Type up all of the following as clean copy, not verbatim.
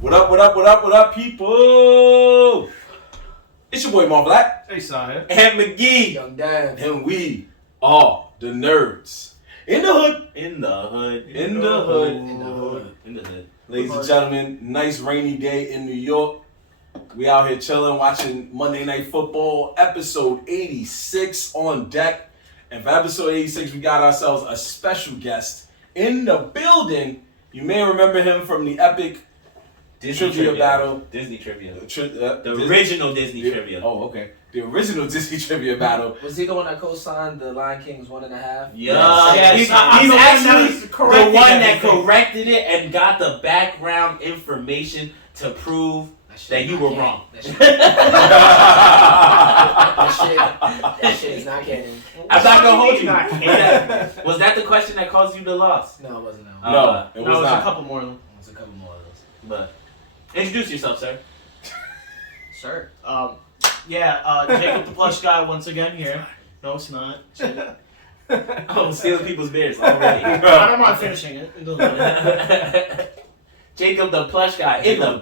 What up, people? It's your boy Mar Black. Hey, Sahib. And McGee. Young Dad. And we are the Nerdz. In the hood. In the hood. In the hood. In the hood. In the hood. Ladies and gentlemen, nice rainy day in New York. We out here chilling, watching Monday Night Football, episode 86 on deck. And for episode 86, we got ourselves a special guest in the building. You may remember him from the epic Disney trivia battle. Disney trivia. The original Disney trivia. Oh, okay. The original Disney trivia battle. Was he the one that co-signed the Lion King's 1.5? Yeah, he's actually the one that corrected it and got the background information to prove that you were wrong. That shit is not canon. I'm not gonna hold you. Was that the question that caused you the loss? No, it wasn't. No, it was not. A couple more of them. It was a couple more of those. But introduce yourself, sir. Sure. Jacob the plush guy once again here. No, it's not. Oh, stealing people's beers already. I don't mind finishing it. Jacob the plush guy in the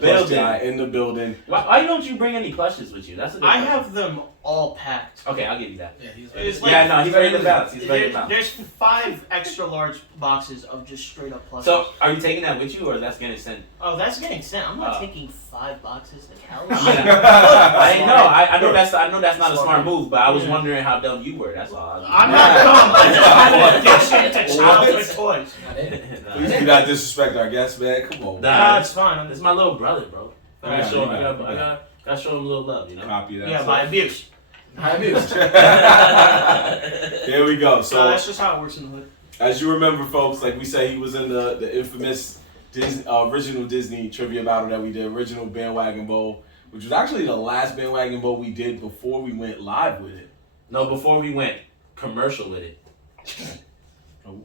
building. Why don't you bring any plushes with you? That's a good I question. have them all packed. Okay, I'll give you that. Yeah, he's It's ready. like- He's ready to bounce. He's ready to bounce. There's 5 extra large boxes of just straight up plushes. So, are you taking that with you, or that's getting sent? Oh, that's getting sent. I'm not taking 5 boxes to Cali. I know. I know that's not a smart move, but I was wondering how dumb you were. That's all. I'm not dumb. I just wanted to get shit to childhood toys. Please do not disrespect our guest, man. Come on. Nah, it's fine. It's my little brother, bro. I gotta Yeah, show him. yeah, I gotta show him a little love, you know. Copy that. Yeah, by abuse. There we go. So that's just how it works in the hood. as you remember, folks, like we said, he was in the infamous original Disney trivia battle that we did, original Bandwagon Bowl, which was actually the last Bandwagon Bowl we did before we went live with it. No, before we went commercial with it. Oh.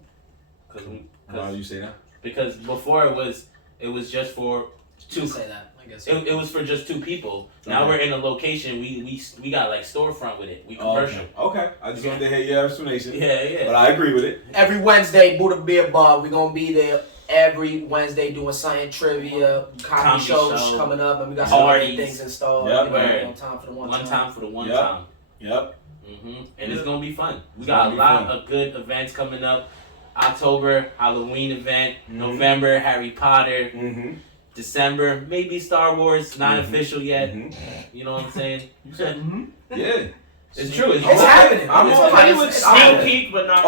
Why did you say that? Because before it was just for two. Say that. I guess. It was for just 2 people. Now we're in a location. We got like storefront with it. We commercial. Okay. I just wanted to hear your explanation. Yeah. But I agree with it. Every Wednesday, Buddha Beer Bar, we're going to be there every Wednesday doing science trivia, comedy shows coming up, and we got some other things in store. Yep. One time for the one time. Yep. Yep. And it's gonna be fun. We got a lot of good events coming up. October, Halloween event. November, Harry Potter. December, maybe Star Wars. Not official yet. You know what I'm saying? You said, Yeah. It's true. It's happening. I'm It's okay happening. with It's sneak happening. peek, but not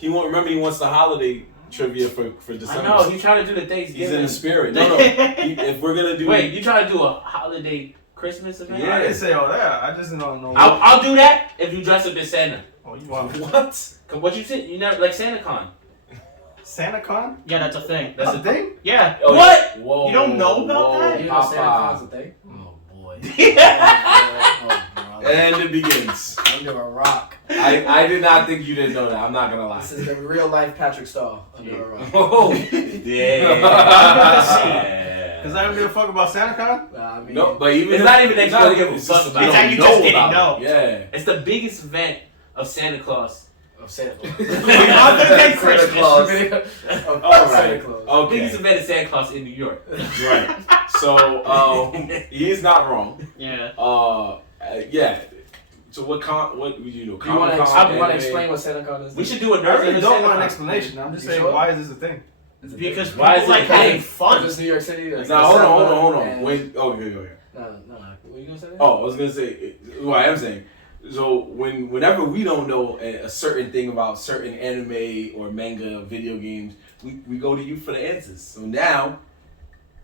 He wants the holiday trivia for December. I know. He's trying to do the Thanksgiving. He's in the spirit. No. If we're gonna do, Wait, you trying to do a holiday Christmas event? Yeah. I didn't say all that. I just don't know. I'll do that if you dress up as Santa. Oh, you want what? Cause what you said, you never like SantaCon. SantaCon? Yeah, that's a thing. That's a thing? Yeah. Oh, What? Whoa, You don't know about that? You know Santa Claus Papa. a thing? Oh, boy. And it begins. Under a rock. I did not think you didn't know that. I'm not gonna lie. This is the real life Patrick Starr under a rock. Oh. Yeah. Because I don't give a fuck about SantaCon? Nah, I mean, No, but even It's not even that you don't give a fuck about It's it. how you just didn't know. Yeah. It's the biggest event of Santa Claus. of Santa Claus. Other than Christmas. All Santa right. Claus. Biggest Okay. event of Santa Claus in New York. Right. So he is not wrong. Yeah. Yeah. So what would you do? Do you want to Comic-Con, explain what Santa Claus is? We should do a I Nerdz really and a don't want an SantaCon. explanation. I'm just You saying, sure? why is this a thing? Because Why is people it like having big? fun. It's New York City. Like Now hold on. and- Wait. Oh, go. No. What were you gonna say? Oh, I was gonna say. Well, I am saying. So whenever we don't know a certain thing about certain anime or manga, video games, we go to you for the answers. So now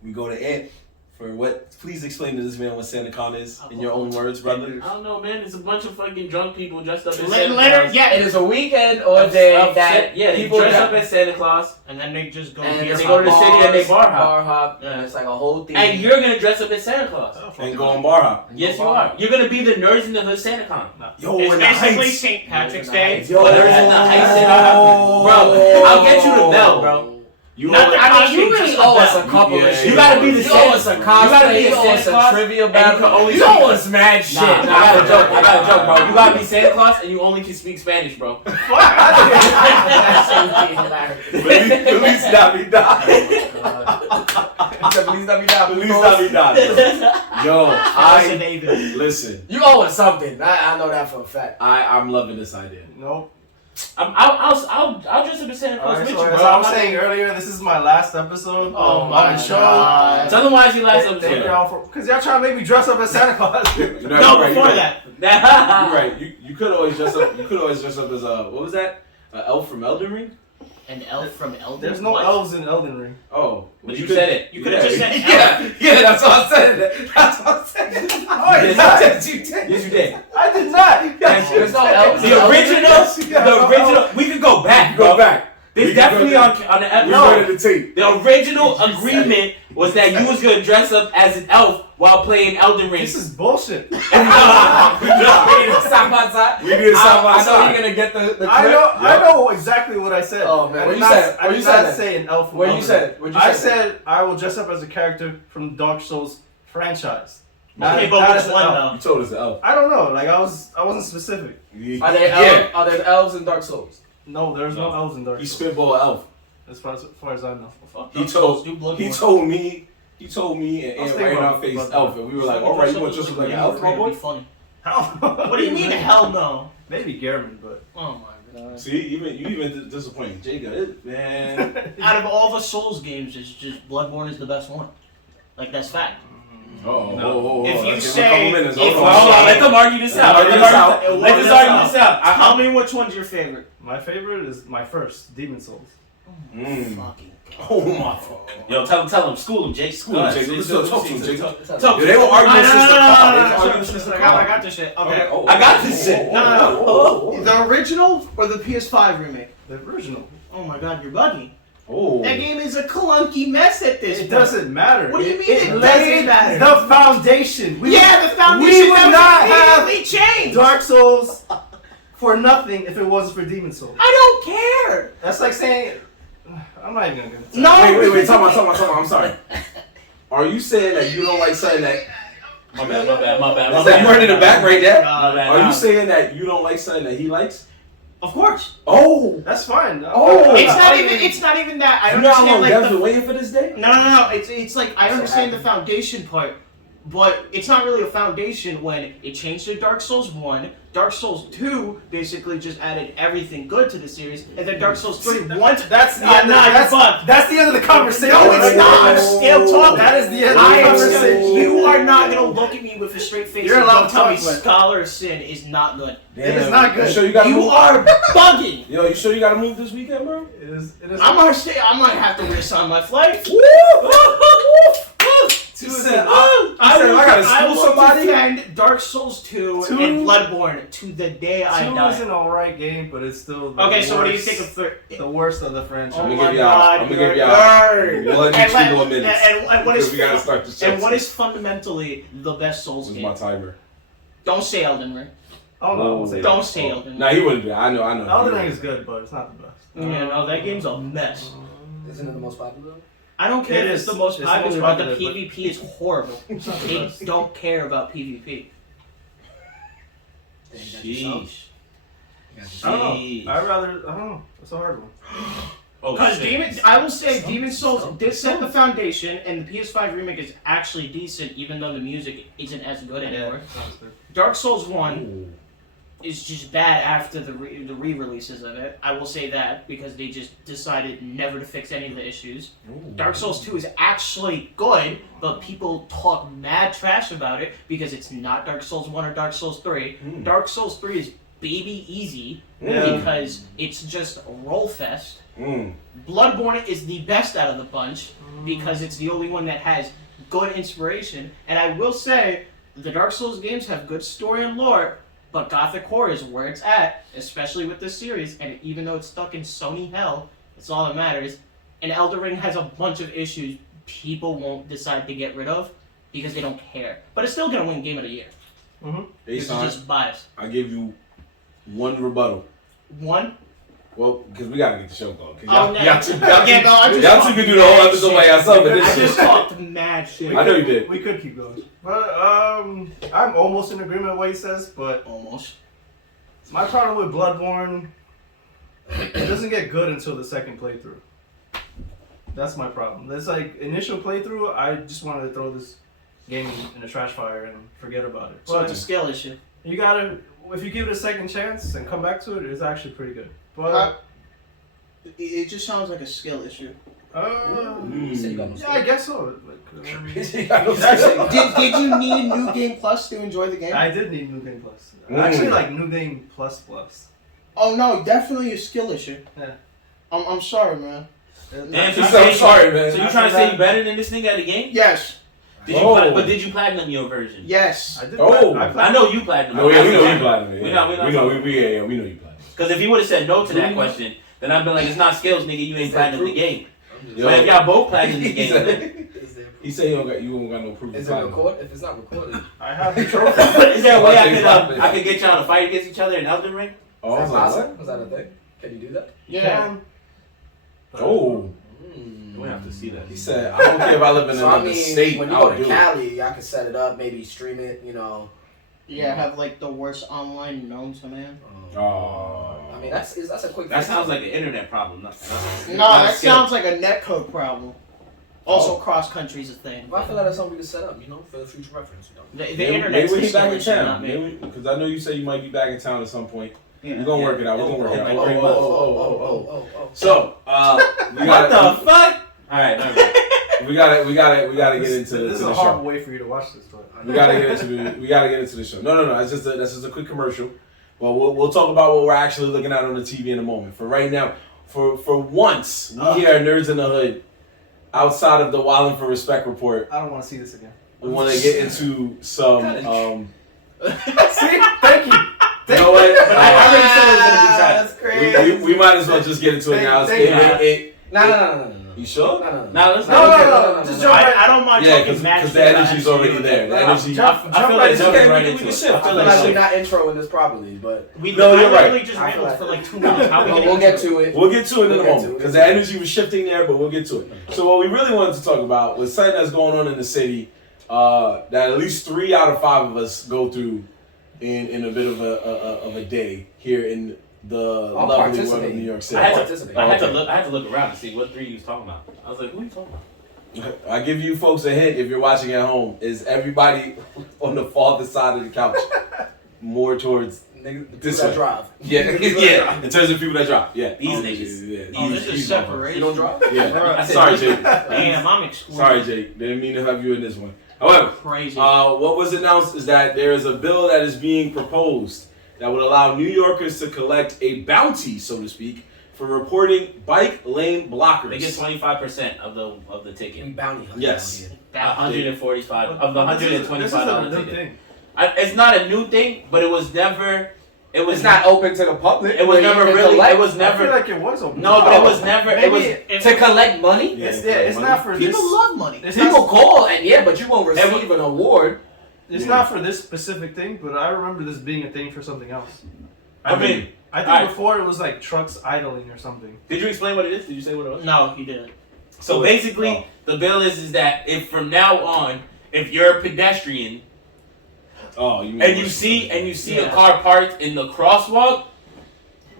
we go to Ant for what? Please explain to this man what SantaCon is in your own words, brother. I don't know, man. It's a bunch of fucking drunk people dressed up as Letter, Santa Claus. yeah. It is a weekend or day that they people dress up as Santa Claus, And then they just go and beer they go to the hop. city and they bar hop. and it's like a whole thing. and you're gonna dress up as Santa Claus. And go on bar hop. Yes, you are. You're gonna be the Nerds in the Hood SantaCon. Yo, It's in the basically Heights. St. Patrick's Day. Yo, But there's the Heights in our I'll get you the belt, bro. You really owe us a couple of shit. You gotta be the You owe us a cosplay. You owe us a trivia battle. You owe us mad shit. I got a joke, bro. You gotta be Santa Claus and you only can speak Spanish, bro. Feliz Navidad. Yo, listen. You owe us something. I know that for a fact. I'm loving this idea. Nope. I'll dress up as Santa Claus with you, bro. As I was saying earlier, this is my last episode on the show. Tell them why it's your last Thank episode. y'all because y'all trying to make me dress up as Santa Claus. No, before that. You're right. You could always dress up. You could always dress up as what was that? An elf from Elden Ring? An elf from Elden Ring? There's no elves in Elden Ring. Oh, but you said it. You could have just said elf. Yeah, that's what I said. That's what I said. Yes, you did. I did not. There's no elves. The original. We could go back. Go back. There's definitely on the episode. We're ready to tape. The original agreement was that you was gonna dress up as an elf while playing Elden Ring. This is bullshit. We did it side by side. We did it side by I know side. you're gonna get the clip. I know exactly what I said. Oh man, I what did you not, said? I What did you not said? say an elf from What you Elden said? Ring. What you I said? said I will dress up as a character from the Dark Souls franchise. Okay, but as which an one elf. though? You told us the elf. I don't know. Like I wasn't specific. Are there elves in Dark Souls? No, there's no elves in Dark He Souls. spitball elf. As far as I know. He told me and Aunt right in our face elf, and we were like, all right, you want to dress up like an elf, my boy? Funny. What What do you mean hell no? Maybe Garmin, but Oh my god. See, you even disappointed, Jacob. Man. Out of all the Souls games, it's just Bloodborne is the best one. Like that's fact. If you say, Hold on, let them argue this out. Let us argue this out. Tell me which one's your favorite. my favorite is my first Demon Souls. Fucking. Oh my fuck. Yo, tell him, school him, Jake. School him, Jacob. Let's talk to him, Jacob. Talk They were arguing since the car. They were No, arguing since the I car. got this shit. Okay. I got this shit. No. The original or the PS5 remake? The original. Oh my god, you're buggy. Oh. That game is a clunky mess at this It point. doesn't matter. What do you mean It it laid doesn't matter? the foundation. The foundation we would not have immediately changed. Dark Souls for nothing if it wasn't for Demon Souls. I don't care. That's like saying, I'm not even gonna get No. Wait, talk about. I'm sorry. Are you saying that you don't like something that... My bad. Is that word in the back right there? My bad. Are you saying that you don't like something that he likes? Of course. Oh. That's fine. It's not even that. I You know how understand long like Dev's the been waiting for this day? No. It's like I understand the foundation part, but it's not really a foundation when it changed to Dark Souls 1. Dark Souls 2 basically just added everything good to the series, and then Dark Souls 3 once. That's the end. That's the end of the conversation. No, it's not. I'm still talking. That is the end of the I am conversation. still, you are not gonna look at me with a straight face You're and allowed don't to tell me talk, but- Scholar of Sin is not good. It is not good. You sure you gotta You move? are bugging. Yo, you sure you gotta move this weekend, bro? It is. I might have to reassign my flight. I gotta school will somebody? defend Dark Souls 2 and Bloodborne to the day I 2 is die. an alright game, but it's still the Okay, worst, so what do you think of 3? the worst of the franchise. I'm Oh gonna my give y'all. God, I'm gonna you're give a y'all. nerd. We'll let you 2 more minutes. And what Because is we gotta start the show. and what is fundamentally the best Souls What's game? my timer? Don't say Elden Ring. Oh no, I won't say Don't that. say Elden Ring. Nah, he wouldn't do that. I know. Elden Ring is good, but it's not the best. Yeah, no, that game's a mess. Isn't it the most popular? I don't care It if it's is. the most It's the most popular, but the popular, but- PvP is horrible. It's not the They best. don't care about PvP. Sheesh. I don't know. I don't know. It's a hard one. Oh, Because shit. I will say, Demon Souls did set the foundation, and the PS5 remake is actually decent, even though the music isn't as good anymore. Sounds good. Dark Souls 1 is just bad after the re-releases of it. I will say that, because they just decided never to fix any of the issues. Dark Souls 2 is actually good, but people talk mad trash about it because it's not Dark Souls 1 or Dark Souls 3. Dark Souls 3 is baby easy because it's just roll fest. Bloodborne is the best out of the bunch because it's the only one that has good inspiration. And I will say, the Dark Souls games have good story and lore, but Gothic Horror is where it's at, especially with this series. And even though it's stuck in Sony hell, it's all that matters. And Elden Ring has a bunch of issues people won't decide to get rid of because they don't care. But it's still gonna win Game of the Year. This is just bias. I give you one rebuttal. One. Well, because we gotta get the show going. Oh, no. Y'all two Y'all can do the whole episode by yourself. But I this just shit. talked mad shit. I know you did. We could keep going. But I'm almost in agreement with what he says, but Almost. my problem with Bloodborne, it doesn't get good until the second playthrough. That's my problem. It's like initial playthrough, I just wanted to throw this game in the trash fire and forget about it. So But it's a skill issue. you gotta, if you give it a second chance and come back to it, it's actually pretty good. But It just sounds like a skill issue. You said you got no yeah, I guess so. Like, Did you need New Game Plus to enjoy the game? I did need New Game Plus. I actually like New Game Plus Plus. Oh no, definitely a skill issue. Yeah. I'm sorry, man. Damn, You said, I'm sorry, man. So you trying to say you better than this nigga at the game? Yes. But did you platinum your version? Yes. I did. Oh. I know you platinum. Oh yeah, we know you platinum. We know you platinum. Because if he would have said no to that question, then I'd be like, it's not skills, nigga. You ain't platinum the game. Yo. But if y'all both platinum the game, then He said you don't got no proof. Is it recorded? If it's not recorded, I have the trophy. is there a way I could get y'all to fight against each other in Elden Ring? Oh, I was is that like, possible? Was that a thing? Can you do that? Yeah. oh. We have to see that. He said, I don't care if I live in So I another mean, state. when you I'll go do to it. Cali, I can set it up, maybe stream it. You know. Yeah, have like the worst online known to man. Oh. I mean, that's a quick. That fix. sounds like an internet problem. No, not a that skill. sounds like a netcode problem. Also, cross country's a thing. Well, I feel like that's something we can set up. You know, for the future reference. You know. The Maybe internet's when the he's back in skill issue, town. not me. Because I know you say you might be back in town at some point. Yeah. We're gonna work it out. We're gonna work it out. We'll bring him up. Oh. So, we What got the fuck? All right, never mind. we gotta get into This is the a show. horrible way for you to watch this, but We gotta get into the show. No. That's just a quick commercial. Well, we'll talk about what we're actually looking at on the TV in a moment. For right now, for once, we here at Nerds in the Hood, outside of the Wildin' for Respect report, I don't want to see this again. we want to get into some. See, thank you. You know what? I already said it was gonna be trash. That's crazy. We might as well just get into it now. No. You sure? No. Now let's No. Just jump right. I don't mind Yeah, talking match. because the energy's already there. The energy. I feel like jumping right into it. I feel like we're not introing this properly, but No, you're right. literally just I feel rambled like- for like 2 minutes. How we we'll get to it. We'll get to it in a We'll get to moment it. because the energy was shifting there, but we'll get to it. So what we really wanted to talk about was something that's going on in the city that at least 3 out of 5 of us go through in a bit of a day here in the I'll lovely world of participate. New York City. I had Participate. to look around to see what 3 you was talking about. I was like, who are you talking about? I give you folks a hint if you're watching at home. Is everybody on the farther side of the couch more towards this way? Drive. Yeah, yeah. In terms of people that drive, yeah. These Oh, niggas. yeah. Oh, this is separation. You don't drive? Yeah. I said- Sorry, Jake. Damn, I'm excluded. Sorry, Jake. Didn't mean to have you in this one. However, Crazy. what was announced is that there is a bill that is being proposed that would allow New Yorkers to collect a bounty, so to speak, for reporting bike lane blockers. They get 25% of the We ticket. bounty hunters Yes. down here. That- 145 of the $125 This is a new ticket. thing. It's not a new thing, but it was never. It was It's not open to the public. It was where you never can really. collect. It was I feel never. like it was open. No, but it was never. It was. Maybe to collect money. Yeah, it's not for People this. love money. It's People not, call and but you won't receive an award. it's not for this specific thing, but I remember this being a thing for something else. I mean, I think alright. before it was like trucks idling or something. Did you explain what it is? Did you say what it was? No, he didn't. So basically, the bill is that if from now on, if you're a pedestrian and you see a car parked in the crosswalk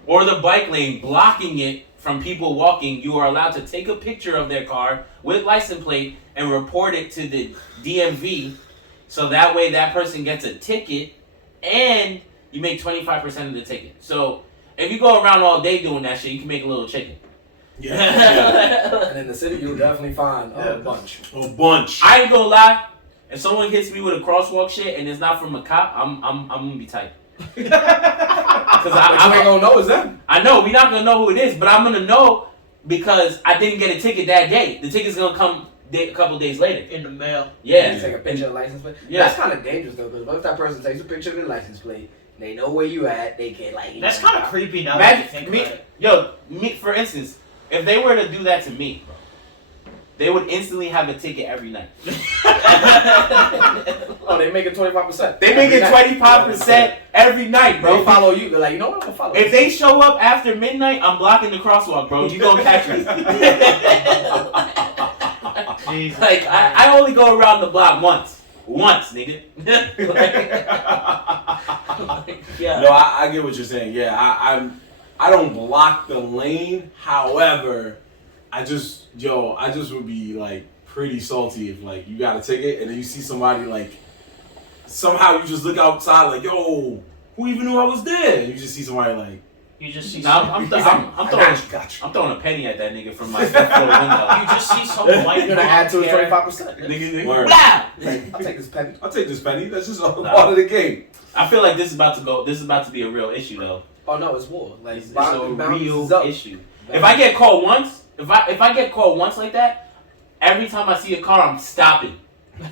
or the bike lane blocking it from people walking, you are allowed to take a picture of their car with license plate and report it to the DMV, so that way that person gets a ticket and you make 25% of the ticket. So if you go around all day doing that shit, you can make a little chicken. Yeah. And in the city, you'll definitely find a bunch. A bunch. I ain't gonna lie. If someone hits me with a crosswalk shit and it's not from a cop, I'm gonna be tight. Cause But you ain't gonna know it's them. I know we're not gonna know who it is, but I'm gonna know because I didn't get a ticket that day. The ticket's gonna come a couple days later. In the mail. Yeah. Take a picture of the license plate. Yeah. That's kind of dangerous though, because what if that person takes a picture of the license plate? They know where you at. They can like. That's kind of creepy now that you Imagine think me, about it. me for instance, if they were to do that to me, they would instantly have a ticket every night. Oh, they make it 25%. They make it 25% every night, bro. They follow you. They're like, you know what? I'm gonna follow. If they show up after midnight, I'm blocking the crosswalk, bro. You gonna catch me. Jesus. Like, I only go around the block once. Once, nigga. Yeah. No, I get what you're saying. Yeah, I don't block the lane. However, I just would be like pretty salty if like you got a ticket and then you see somebody like somehow you just look outside like, yo, who even knew I was there? And you just see somebody like. You just see I'm throwing a penny at that nigga from my fifth floor window. You just see some white. You're gonna add to his 25%. Nigga, Word. wow. I'll take this penny. I'll take this penny. That's just part of the game. I feel like this is about to be a real issue though. Oh no, it's war. Like It's a real up. issue. If I get called once, if I get called once like that, every time I see a car, I'm stopping.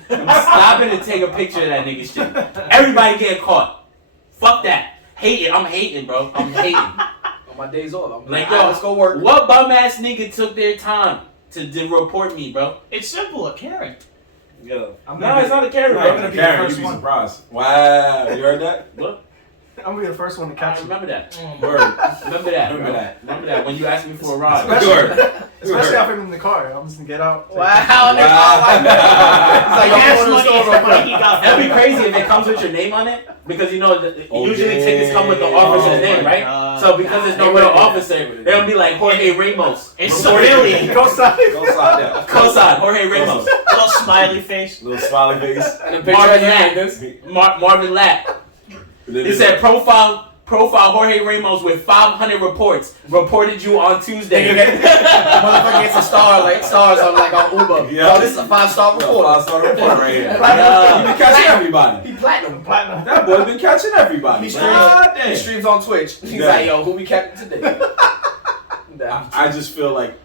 I'm stopping to take a picture of that nigga shit. Everybody get caught. Fuck that. I'm hating, bro. I'm hating. On my days off, I'm Like, yo, yo, let's go work. What bum ass nigga took their time to report me, bro? It's simple, a Karen. Yo. I'm No, gonna it's not a carrot, I'm gonna bro. be the Karen, first you'd be one. surprised. Wow, you heard that? What? I'm gonna be the first one to I catch you. remember that. Word. Remember that. Remember bro. that. Remember that when you asked me for a ride. Especially if I'm in the car. I'm just gonna get out. Wow, it's like Gas yo, money go to is the the store. money he got. That'd be crazy if it comes with your name on it, because you know usually tickets come with the officer's name, right? God. So because there's no real officer, they'll be like Jorge Ramos. It's Reported- civilian. Go side. Go slide down. Cosign Jorge Ramos. Little smiley face. Little smiley face. And a picture Marvin of you Lapp. in this. Marvin Lapp. It said profile Jorge Ramos with 500 reports. Reported you on Tuesday. Motherfucker gets a star, like stars on like on Uber. Yeah. Oh, this is a 5-star report. 5-star report right here. Platinum. He been catching everybody. He platinum. Platinum. That boy been catching everybody. He streams, God he damn. streams on Twitch. He's Yeah. like, yo, who we catching today? I just feel like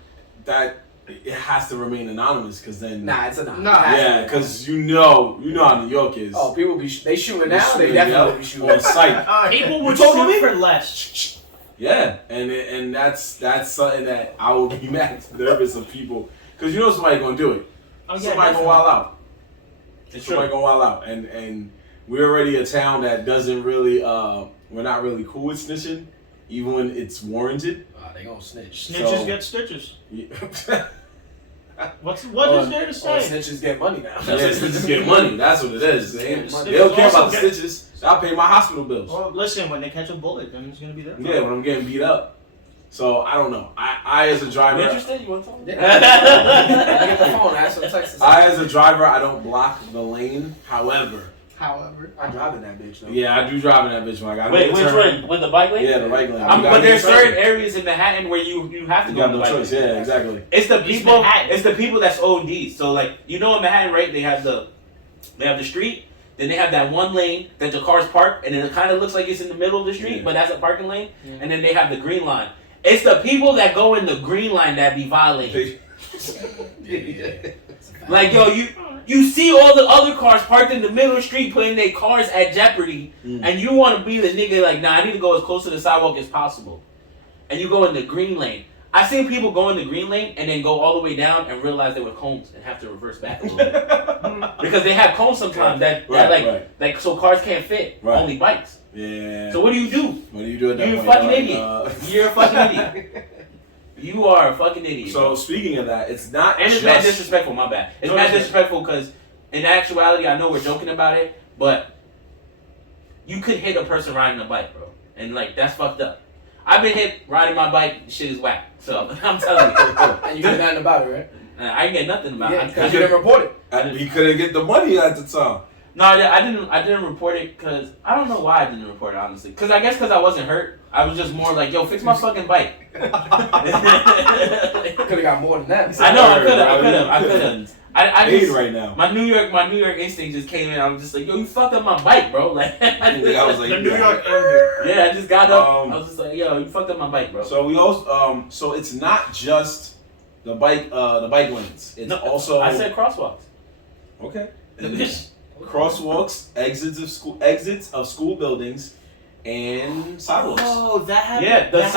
that it has to remain anonymous because then. Nah, it's a nah. Nah. Yeah, because you know how New York is. Oh, people be they shooting now. They Shooting, definitely yeah, be shooting. on site. People would told me? shoot for less. Yeah, and that's something that I would be mad nervous of people because you know somebody gonna do it. Oh, yeah, Somebody gonna definitely. wild out. It's Somebody gonna wild out, and we're already a town that doesn't really we're not really cool with snitching, even when it's warranted. They gonna snitch. Snitches So- get stitches. Yeah, What is there to say? Snitches get money now. snitches get money. That's what it is. They Snitches don't care about the also get- stitches. I'll pay my hospital bills. Well, listen, when they catch a bullet, then it's gonna be there. Yeah, when I'm getting beat up. So I don't know. I as a You driver, interested? You want to talk? Get the phone. Ask them Texas. I as a driver, I don't block the lane. However, I drive in that bitch though. yeah, I do drive in that bitch when I got Wait, which one? With the bike lane? Yeah, the right lane. But there's certain areas in Manhattan where you have to You go have on the no bike choice. lane. Yeah, exactly. It's the It's people. Manhattan. It's the people that's OD. So like in Manhattan, right? They have the street. Then they have that one lane that the cars park, and then it kind of looks like it's in the middle of the street, Yeah. but that's a parking lane. Yeah. And then they have the green line. It's the people that go in the green line that be violating. Like yo, you see all the other cars parked in the middle of the street putting their cars at jeopardy, and you want to be the nigga like, nah, I need to go as close to the sidewalk as possible, and you go in the green lane. I've seen people go in the green lane and then go all the way down and realize they were cones and have to reverse back a little bit. Because they have cones sometimes that like so cars can't fit, Right. only bikes. Yeah. So what do you do? What do you do at that You're a point? fucking Like, idiot. You're a fucking idiot. You are a fucking idiot. So speaking of that, it's not And it's just mad disrespectful, my bad. It's mad disrespectful because in actuality, I know we're joking about it, but you could hit a person riding a bike, bro. And like, that's fucked up. I've been hit riding my bike, shit is whack. So I'm telling you. And you get nothing about it, right? I ain't get nothing about Yeah, it. because you didn't report it. And he couldn't get the money at the time. No, I didn't report it because I don't know why I didn't report it, honestly. Because I guess because I wasn't hurt. I was just more like, yo, fix my fucking bike. Could have got more than that. I know, I could have. I Paid just, right now. my New York instinct just came in. I was just like, yo, you fucked up my bike, bro. Like, I was like, The New York anger. yeah, I just got up. Um, I was just like, yo, you fucked up my bike, bro. So we also so it's not just the bike lanes. It's also I said crosswalks. okay. Crosswalks, exits of school buildings, and sidewalks. Oh, that happened. Yeah, the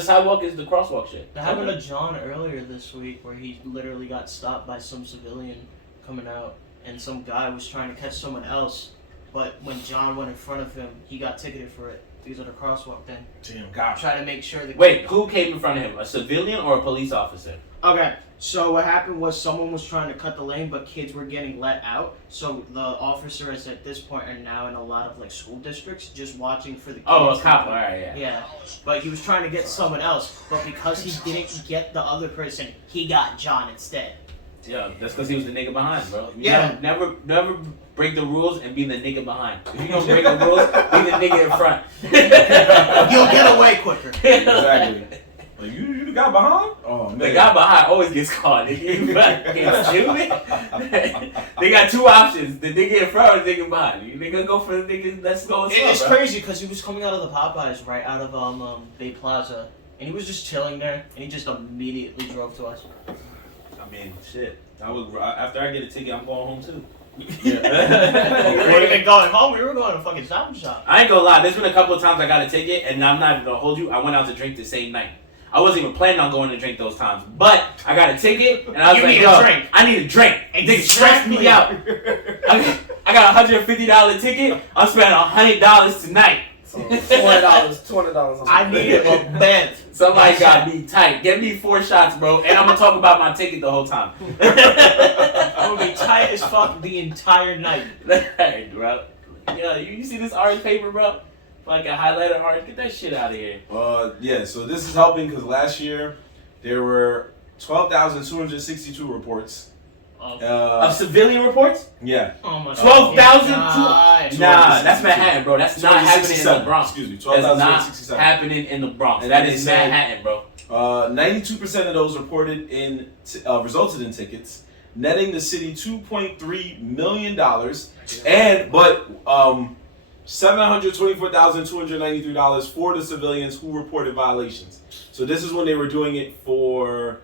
sidewalk is the crosswalk shit. That happened to John earlier this week, where he literally got stopped by some civilian coming out, and some guy was trying to catch someone else, but when John went in front of him, he got ticketed for it because of the crosswalk thing. Damn, God. Try to make sure that. Wait, who came in front of him? A civilian or a police officer? Okay, so what happened was someone was trying to cut the lane, but kids were getting let out. So the officers at this point are now in a lot of like school districts, just watching for the kids. Oh, a cop. All right, yeah. Yeah, but he was trying to get someone else, but because he didn't get the other person, he got John instead. Yeah, that's because he was the nigga behind, bro. Yeah. Never break the rules and be the nigga behind. If you don't break the rules, be the nigga in front. You'll get away quicker. Exactly. Like, you the guy behind? Oh, man. The guy behind always gets caught. You fucking stupid. They got two options: the nigga in front or the nigga behind. You nigga go for the nigga that's going slow. It's bro. crazy because he was coming out of the Popeyes right out of Bay Plaza, and he was just chilling there, and he just immediately drove to us. I mean, shit. After I get a ticket, I'm going home too. We weren't even going home. We were going to fucking Stop and Shop. I ain't gonna lie. There's been a couple of times I got a ticket, and I'm not even gonna hold you. I went out to drink the same night. I wasn't even planning on going to drink those times, but I got a ticket, and I was You like, need "Yo, a drink." I need a drink." Nigga stressed me Exactly. out. I got a $150 ticket. I'm spending $100 tonight. $200 on I needed a bed. Somebody got me tight. Get me 4 shots, bro, and I'm gonna talk about my ticket the whole time. I'm gonna be tight as fuck the entire night. Hey, bro. Yeah, you see this orange paper, bro? Like a highlighter orange. Get that shit out of here. Yeah, so this is helping because last year there were 12,262 reports. Of civilian reports? Yeah. Oh my 12,000? God. Nah, that's Manhattan, bro. That's not happening in the Bronx. Excuse me, That's not 12,267. happening in the Bronx. And That they is said- Manhattan, bro. 92% of those reported resulted in tickets, netting the city $2.3 million, but $724,293 for the civilians who reported violations. So this is when they were doing it for,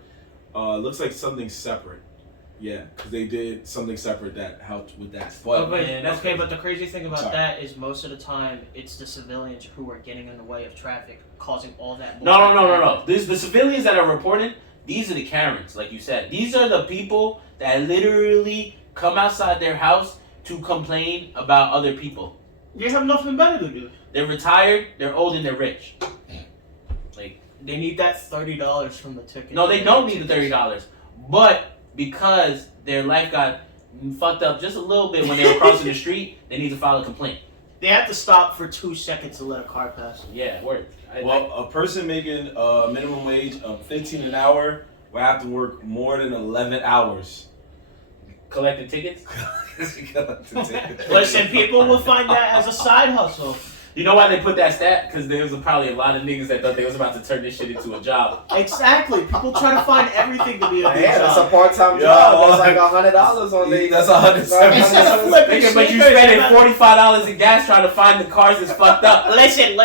looks like something separate. Yeah, because they did something separate that helped with that. But man, that's crazy. But the crazy thing about Sorry. that is most of the time it's the civilians who are getting in the way of traffic, causing all that. No. The civilians that are reporting, these are the Karens, like you said. These are the people that literally come outside their house to complain about other people. They have nothing better to do. They're retired, they're old, and they're rich. Like, They need that $30 from the ticket. no, they don't need the $30, but because their life got fucked up just a little bit when they were crossing the street, they need to file a complaint. They have to stop for 2 seconds to let a car pass. Yeah, word. well, a person making a minimum wage of $15 an hour will have to work more than 11 hours. collecting tickets. Listen, people will find that as a side hustle. You know why they put that stat? Because there was probably a lot of niggas that thought they was about to turn this shit into a job. Exactly. People try to find everything to be a good Yeah, that's a job. part-time job. That's like $100 on the. That's $170. Instead of flipping Nigga, but you sneakers, spending $45 in gas trying to find the cars that's fucked up. Listen.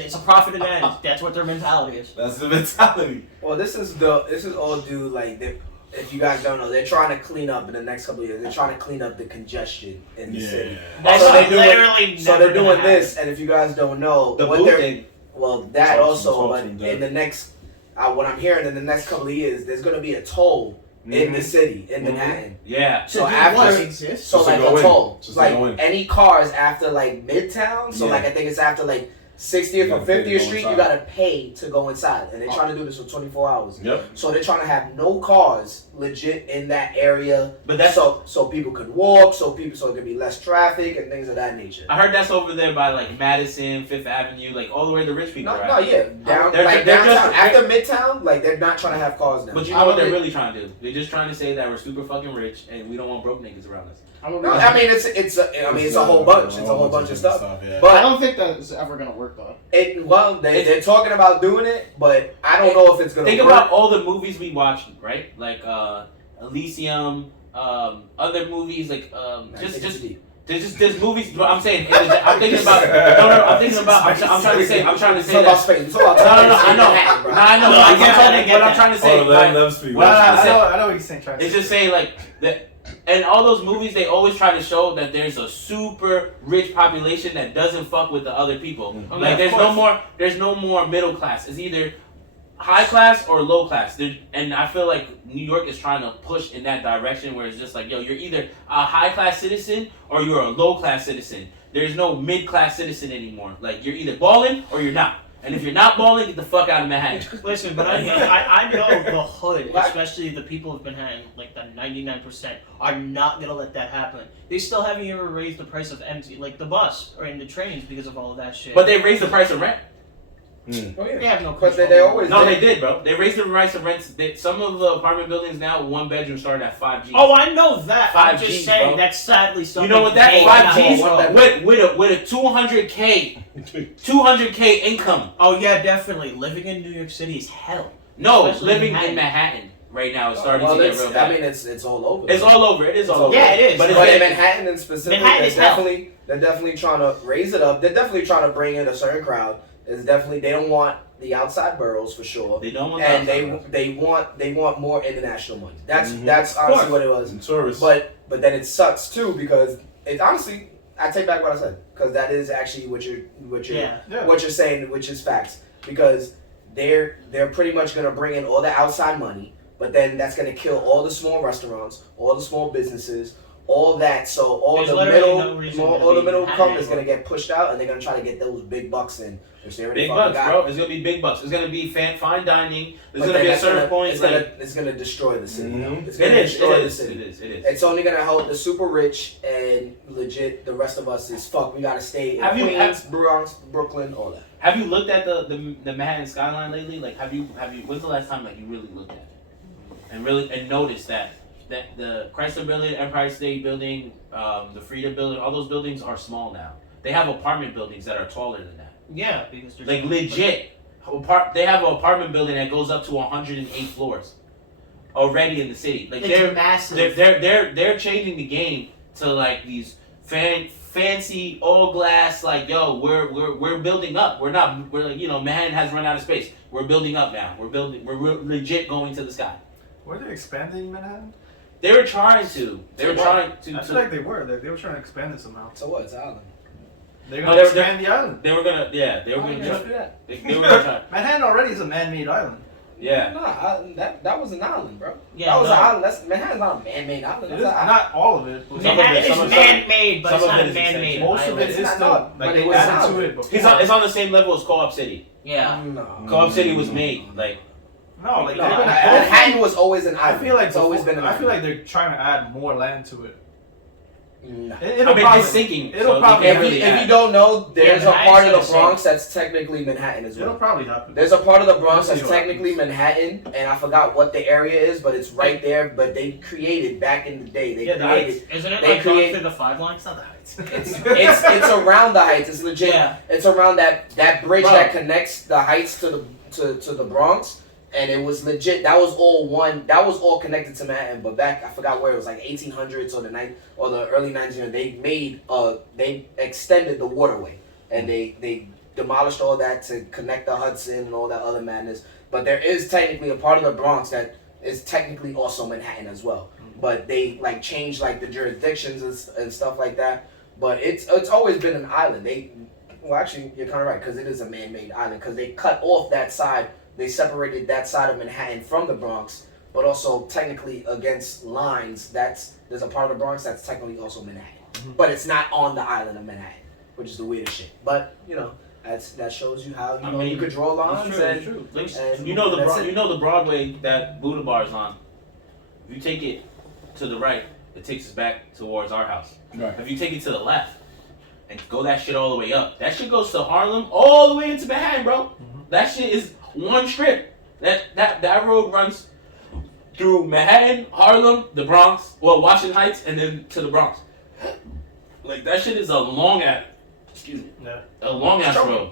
It's a profit and end. That's what their mentality is. That's the mentality. Well, this is all due like if you guys don't know, they're trying to clean up in the next couple of years. They're trying to clean up the congestion in the city. That's So they're doing- literally So never they're doing gonna this, happen. and if you guys don't know, The what boot they're thing. well, that Talk also, to them, but in the next, what I'm hearing in the next couple of years, there's gonna be a toll in the city in Manhattan. Yeah. So What after, exists? so Just to like go a in. toll, Just to go like in. any cars after like Midtown. So Yeah. like I think it's after like 60th You or gotta pay to 50th go Street, inside. you gotta pay to go inside, and they're trying to do this for 24 hours. Yep. So they're trying to have no cars legit in that area, But that's so people could walk, so it could be less traffic and things of that nature. I heard that's over there by like Madison, Fifth Avenue, like all the way to rich people. No, right? no, yeah, They're downtown just- after Midtown, like they're not trying to have cars now. But you know what they're really trying to do? They're just trying to say that we're super fucking rich and we don't want broke niggas around us. No, I mean it's a whole bunch. It's a whole bunch of stuff. Yeah. I But don't think that's ever gonna work though. they're talking about doing it, but I don't know if it's gonna Think work. about all the movies we watched, right? Like Elysium, other movies like there's movies. I'm saying I'm thinking about I'm trying to say It's that. about space. It's about No, I know. bro. I know. I get that, I get What I'm that. trying to say. Let him speak. What I'm trying to say. I know what he's saying. It's just saying like that And all those movies, they always try to show that there's a super rich population that doesn't fuck with the other people. Oh, Like there's no more middle class. It's either high class or low class. And I feel like New York is trying to push in that direction where it's just like, yo, you're either a high class citizen or you're a low class citizen. There's no mid class citizen anymore. Like you're either balling or you're not. And if you're not balling, get the fuck out of Manhattan. Listen, but I know the hood, especially the people of Manhattan, like the 99%, are not gonna let that happen. They still haven't even raised the price of the bus or in the trains because of all of that shit. But they raised the price of rent. Oh, yeah. They have no But control. they always No, they did, bro. They raised the price of rents. Some of the apartment buildings now, one bedroom started at 5G. Oh, I know that. I'm 5G, just saying bro. that's sadly something. You know what that they 5G's cannot- with a 200K income. Oh yeah, definitely. Living in New York City is hell. No, Especially living in Manhattan right now is starting well, to get real bad. I mean, it's all over. It's all over. It is all over. Yeah, it is. But, But it's in Manhattan, and specifically, Manhattan is hell. they're definitely trying to raise it up. They're definitely trying to bring in a certain crowd. It's definitely they don't want the outside boroughs for sure. they don't want And that. they want more international money. That's Mhm. that's honestly what it was. And tourists. But then it sucks too because it honestly I take back what I said because that is actually what you're saying, which is facts. Because they're pretty much gonna bring in all the outside money, but then that's gonna kill all the small restaurants, all the small businesses, all that. So all There's the literally no reason to all the be middle Manhattan income is gonna anymore. get pushed out, and they're gonna try to get those big bucks in, which they already Big fucking bucks, got. bro. It's gonna be big bucks. It's gonna be fine dining. There's But gonna then be a that's certain point. it's gonna destroy the city. Mhm. It's It gonna is. destroy It the is. city. It is. It is. It's only gonna help the super rich and legit. The rest of us is fuck. We gotta stay in Queens, Bronx, Brooklyn, all that. Have you looked at the Manhattan skyline lately? Like, have you? When's the last time like you really looked at it and noticed that the Chrysler Building, Empire State Building, the Freedom Building, all those buildings are small now. They have apartment buildings that are taller than that. Yeah, because there's Like legit, they have an apartment building that goes up to 108 floors already in the city. Like It's massive. they're changing the game to like these fancy all glass. Like yo, we're building up. We're like Manhattan has run out of space. We're building up now. We're legit going to the sky. Were they expanding Manhattan? They were trying to. They were trying to. I feel like they were. They were trying to expand it somehow. So what? It's an island. They're No, gonna they were- expand the island. They were gonna. Yeah, they were Why gonna. you Try, do that? they were gonna try. Manhattan already is a man-made island. Yeah. Nah, that was an island, bro. Yeah, that was no. an island. Manhattan's not a man-made island. It That's is an island. not all of it. Some of Manhattan it- is some of it- man-made, but some it's of not it a is man-made. extension. Most of it It's is not- still but like it they was added island. to it before. It's on the same level as Co-op City. Yeah. No. Co-op City was made like. No, like No, they're gonna Manhattan was always an I island. feel like it's always been an I island. feel like they're trying to add more land to it. Nah. It'll I mean, probably, it's sinking. It'll so probably they If can't you, really if you add. don't know, there's Yeah, a part of Manhattan's the the Bronx that's technically Manhattan as It'll well. probably happen. There's a part of the Bronx that's We'll see what technically Manhattan, and I forgot what the area is, but it's right there. But they created back in the day. They Yeah, the created. Isn't it They like going create- through the 5 line? It's not the heights. It's around the Heights. It's legit. Yeah. It's around that bridge Bro. that connects the Heights to the Bronx, and it was legit. That was all one. That was all connected to Manhattan. But back, I forgot where it was, like 1800s or the early 1900s. They extended the waterway, and they demolished all that to connect the Hudson and all that other madness. But there is technically a part of the Bronx that is technically also Manhattan as well. But they like changed like the jurisdictions and stuff like that. But it's always been an island. Well, actually, you're kind of right because it is a man-made island because they cut off that side. They separated that side of Manhattan from the Bronx, but also technically against lines. There's a part of the Bronx that's technically also Manhattan, but it's not on the island of Manhattan, which is the weirdest shit. But that shows you how you could draw lines. It's true. Like, and you know that's it. you know the Broadway that Buddha Bar is on. If you take it to the right, it takes us back towards our house. Right. If you take it to the left and go that shit all the way up, that shit goes to Harlem all the way into Manhattan, bro. That shit is one strip. That road runs through Manhattan, Harlem, the Bronx, Washington Heights, and then to the Bronx. Like that shit is a long ass road.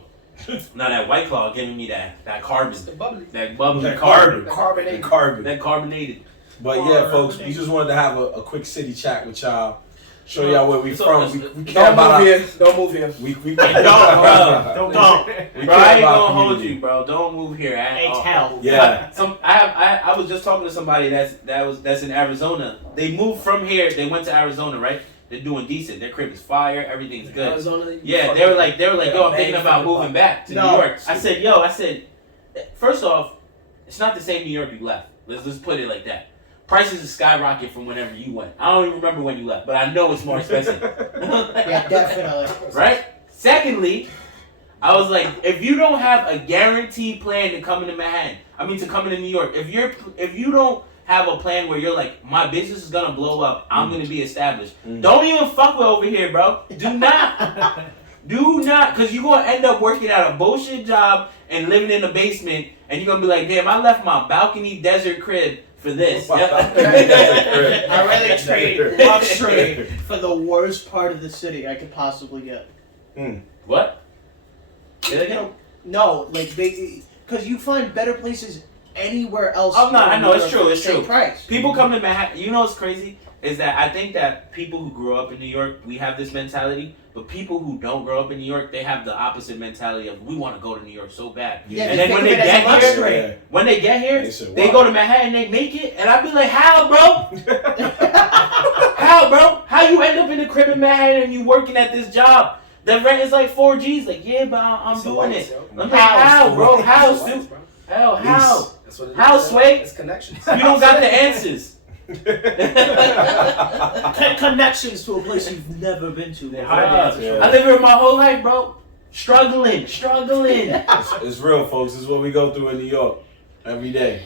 Now that White Claw giving me that carbon, The bubbly. that bubbly That carbon, Carbonated. Carbon. that carbonated. But yeah, folks, we just wanted to have a quick city chat with y'all. Show y'all where we So, from. We care Don't about move our, here. Don't move here. we Don't, bro. Don't. We Bro, I care ain't about gonna hold community. you, bro. Don't move here at Hey, all. tell. Yeah. I was just talking to somebody that's in Arizona. They moved from here. They went to Arizona, right? They're doing decent. Their crib is fire. Everything's good. Arizona, Yeah, they were like, yo, I'm thinking about moving back to New York. I said, first off, it's not the same New York you left. Let's put it like that. Prices are skyrocket from whenever you went. I don't even remember when you left, but I know it's more expensive. Yeah, definitely. Right? Secondly, I was like, if you don't have a guaranteed plan to come into to come into New York, if you don't have a plan where you're like, my business is gonna blow up, I'm gonna be established. Don't even fuck with over here, bro. Do not. Do not, because you're gonna end up working at a bullshit job and living in the basement, and you're gonna be like, damn, I left my balcony desert crib for this. I'd rather trade luxury for the worst part of the city I could possibly get. What? Say that again? No, like because you find better places anywhere else. Oh, no, I know, it's for true, the it's same true. Price. People come to Manhattan. You know what's crazy? Is that I think that people who grow up in New York, we have this mentality, but people who don't grow up in New York, they have the opposite mentality of, we want to go to New York so bad. Yeah, and then when they get here, they go to Manhattan, they make it, and I'd be like, how, bro? How, bro? How you end up in the crib in Manhattan and you working at this job? The rent is like 4 G's. Like, yeah, but I'm doing it. I'm like, how, bro? How, Stu? Hell, how? How, Sway? It's connections. You don't got the answers. Connections to a place you've never been to. I live here my whole life, bro. Struggling. It's real, folks. This is what we go through in New York every day.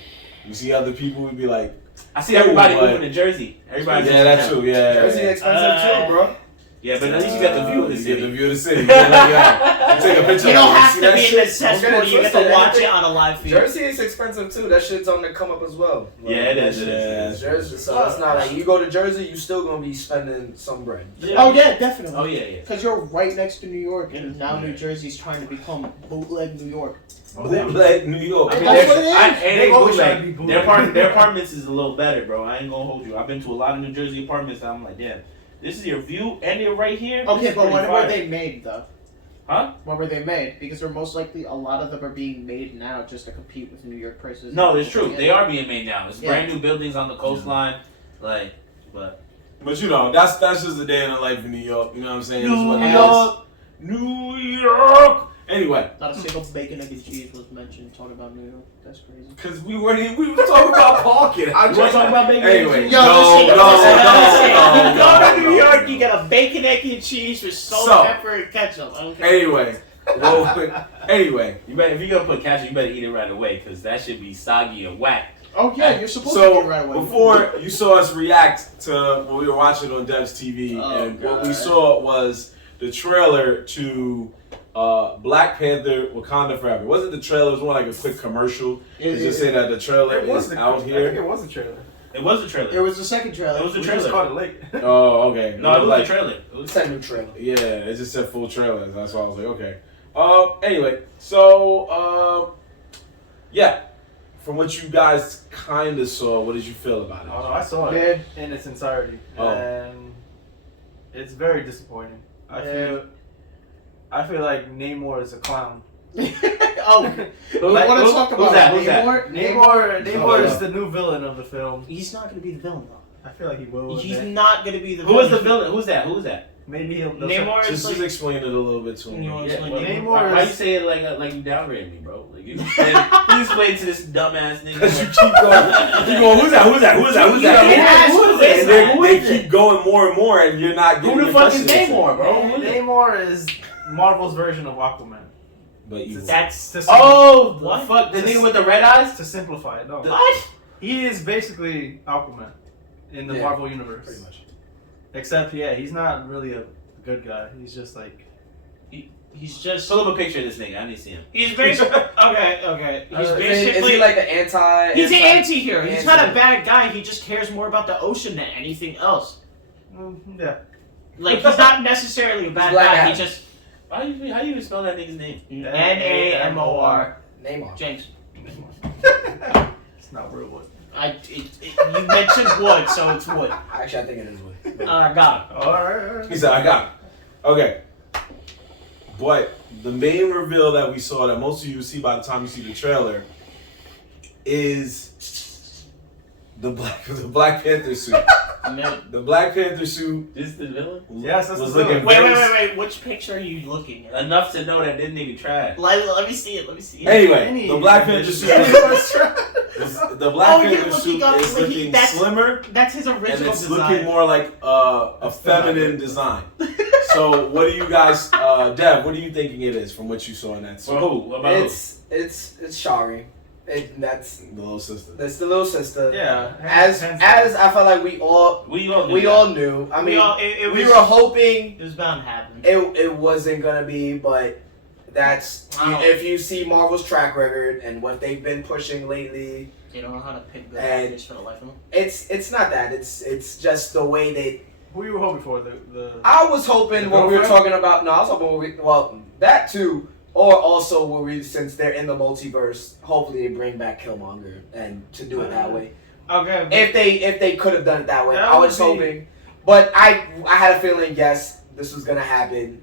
We see other people, we be like, I see everybody moving to Jersey. Everybody. yeah, that's true. Yeah, Jersey expensive too, bro. Yeah, but at least you got the view of the You city. get the view of the city. You take a picture. You don't of it. have See to that be in shit? the cesspool. Don't get it You get to twisted. watch it on a live feed. Jersey is expensive too. That shit's on the come up as well. Yeah, it is. Yeah. Jersey, so it's not like you go to Jersey, you still gonna be spending some bread. Oh yeah, definitely. Oh yeah. Because you're right next to New York, and now New Jersey's trying to become bootleg New York. Bootleg New York. I mean, That's what it is. They've always tried to be bootleg. Their apartments is a little better, bro. I ain't gonna hold you. I've been to a lot of New Jersey apartments. And I'm like, damn, this is your view, and you're right here. Okay, but when were they made though? Huh? When were they made? Because they're most likely a lot of them are being made now just to compete with New York prices. No, it's true. They are being made now. It's Yeah. brand new buildings on the coastline, but. But you know, that's just the day in the life of New York. You know what I'm saying? It's New what it is. York. New York. Anyway, Not a single bacon, egg, and cheese was mentioned talking about New York. That's crazy. because we were talking about parking. You want to talk about bacon? Anyway, Yo, no. You go to New York, you get a bacon, egg, and cheese with salt, pepper, and ketchup. Okay. Anyway, You better, if you're gonna put ketchup, you better eat it right away, because that should be soggy and whack. Oh yeah, you're supposed to so get it right away. before you saw us react to when we were watching on Dev's TV, and what we saw was the trailer to Black Panther: Wakanda Forever. It wasn't the trailer; it was more like a quick commercial. It just saying that the trailer is out I here. think it was a trailer. It was a trailer. It was the second trailer. It was a We just trailer. caught it late. Oh, okay. No, it was like a trailer. It's a new trailer. Yeah, it just said full trailer. That's why I was like, okay. Anyway, so yeah, from what you guys kind of saw, what did you feel about it? Oh, no, I saw it in its entirety, and it's very disappointing. I feel like Namor is a clown. Oh, we want to talk about Namor. Namor is the new villain of the film. He's not going to be the villain though. I feel like he will. He's not going to be the Who villain. is the villain? Who's that? Maybe he'll. Namor is Just explain it a little bit to me. You know, it's like Namor Why is- you say it like you downgraded me, bro? Like you explain to this dumbass nigga. Because you keep going, who's that? And they keep going more and more, and you're not getting Who the fuck is Namor, bro? Namor is Marvel's version of Aquaman. But you That's Oh, What? fuck! The nigga with the red eyes? To simplify it, no. What? He is basically Aquaman in the Marvel universe. Pretty much. Except, he's not really a good guy. He's just like. he's just. Pull up a picture of this nigga. I need to see him. He's basically okay. He's Is basically he like the anti? He's an anti-hero. He's not a Anti- bad guy. He just cares more about the ocean than anything else. Yeah. Like he's not necessarily a bad Black guy. Adam. He just How do you even spell that nigga's name? Namor. Namor. James. not real wood. You mentioned wood, so it's wood. Actually, I think it is wood. Got it. Alright. He said, I got it. Okay. But the main reveal that we saw, that most of you will see by the time you see the trailer, is the Black Panther suit. The Black Panther suit. This is the villain? Yes, that's was the looking villain. Wait. Which picture are you looking at? Enough to know that this nigga trash. Let me see it. Anyway, the Black Panther suit. The Black Panther suit is looking slimmer. That's his And original it's design. looking more like a feminine design. So, what do you guys, Dev? What are you thinking it is from what you saw in that suit? For who? What about It's Shari. That's The little sister. the little sister. Yeah. As I felt like we all knew. I mean, we were hoping it was bound to happen. it wasn't gonna be, but that's if you see Marvel's track record and what they've been pushing lately. They don't know how to pick good And actors for the life of them. It's not that. It's just the way they. Who you were hoping for? The I was hoping The what we were girlfriend? talking about. No, I was hoping that too. Or also, since they're in the multiverse, hopefully they bring back Killmonger and to do it that way. Okay. If they could have done it that way, That I was would be- hoping. But I had a feeling, yes, this was gonna happen.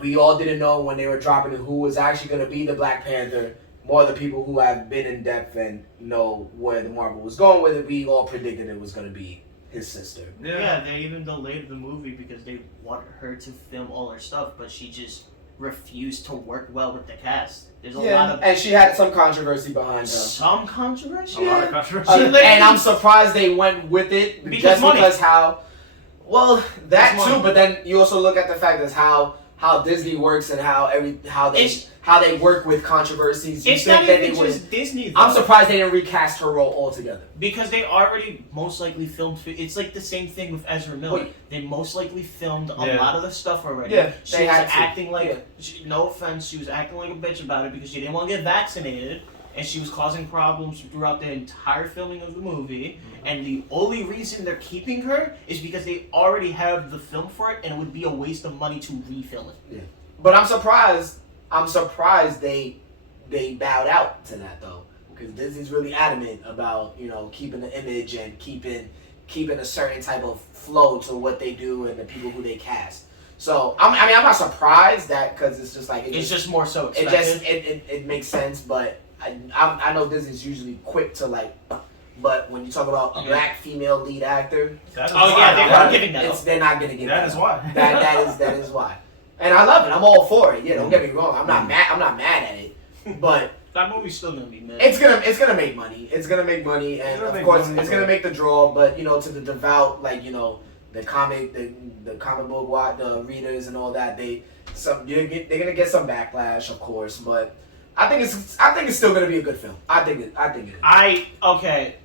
We all didn't know when they were dropping it who was actually gonna be the Black Panther. More the people who have been in depth and know where the Marvel was going with it, we all predicted it was gonna be his sister. Yeah, they even delayed the movie because they wanted her to film all her stuff, but she just refused to work well with the cast. There's a lot of and she had some controversy behind her. some controversy. a lot of controversy. She literally- And I'm surprised they went with it Because money. because how. Well, that It's too, money. but then you also look at the fact that how Disney works and how they work with controversies. You It's think not that even they would. just Disney, though. I'm surprised they didn't recast her role altogether. Because they already most likely filmed. It's like the same thing with Ezra Miller. Wait. They most likely filmed a Yeah. lot of the stuff already. Yeah, she they was had to. acting like, no offense, she was acting like a bitch about it because she didn't want to get vaccinated, and she was causing problems throughout the entire filming of the movie. And the only reason they're keeping her is because they already have the film for it, and it would be a waste of money to refilm it. But I'm surprised. They bowed out to that though, because Disney's really adamant about keeping the image and keeping a certain type of flow to what they do and the people who they cast. So I'm not surprised that because it's just like It's just more so it expected. it makes sense, but I know Disney's usually quick to like. But when you talk about a black female lead actor, That is Oh, why. yeah, they weren't giving that. they're not gonna give That that is up. why. That is why. And I love it. I'm all for it. Yeah, don't get me wrong. I'm not mad at it. But That movie's still gonna be mid. it's gonna make money. It's gonna make money, and gonna of make course money, it's gonna but- make the draw. But to the devout, like the comic book the readers and all that, they're gonna get some backlash, of course. But I think it's still gonna be a good film. I think it is. Okay.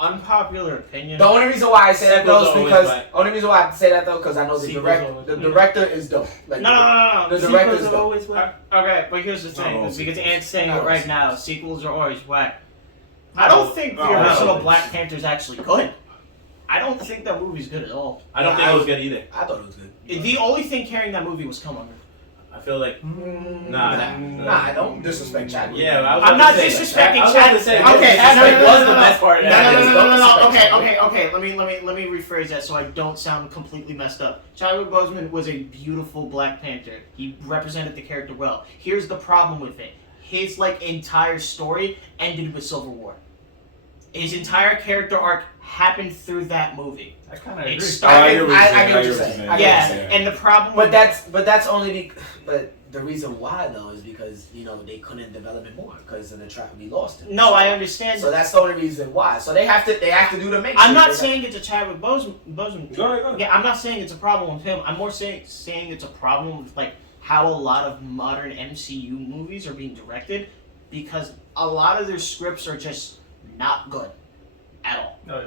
Unpopular opinion. The only reason why I say that though is Sequels because always only reason why I say that though because I know Sequels the always director is dope. Like, No. The director's dope. always Okay, but here's the thing, No, because Ant's saying no, it right now, sequels are always whack. I don't think the no, original no. Black Panther is actually good. I don't think that movie's good at all. I don't think it was good either. I thought it was good. The only thing carrying that movie was Killmonger. I feel like Nah, don't disrespect Chadwick. yeah. I was I'm about not to say, disrespecting I was about to say, Chadwick. Okay, disrespect no, was no, the no, best part of No. that. Okay. Let me rephrase that so I don't sound completely messed up. Chadwick Boseman was a beautiful Black Panther. He represented the character well. Here's the problem with it. His entire story ended with Civil War. His entire character arc happened through that movie. I kind of It agree. started. I get what you're saying. I get Yeah, what you're saying. and the problem. But that's only but the reason why though is because they couldn't develop it more because of the track we lost it. No, I understand. So that's the only reason why. So they have to do the make. I'm not sure saying it's a Chadwick Boseman. Go ahead. Yeah, I'm not saying it's a problem with him. I'm more saying it's a problem with how a lot of modern MCU movies are being directed, because a lot of their scripts are just not good at all. No,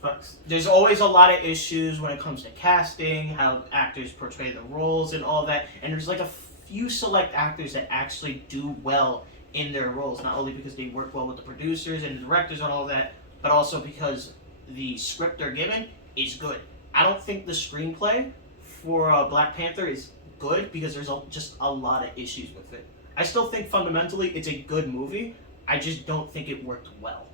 facts. There's always a lot of issues when it comes to casting, how actors portray the roles and all that, and there's a few select actors that actually do well in their roles, not only because they work well with the producers and the directors and all that, but also because the script they're given is good. I don't think the screenplay for Black Panther is good because there's just a lot of issues with it. I still think fundamentally it's a good movie. I just don't think it worked well.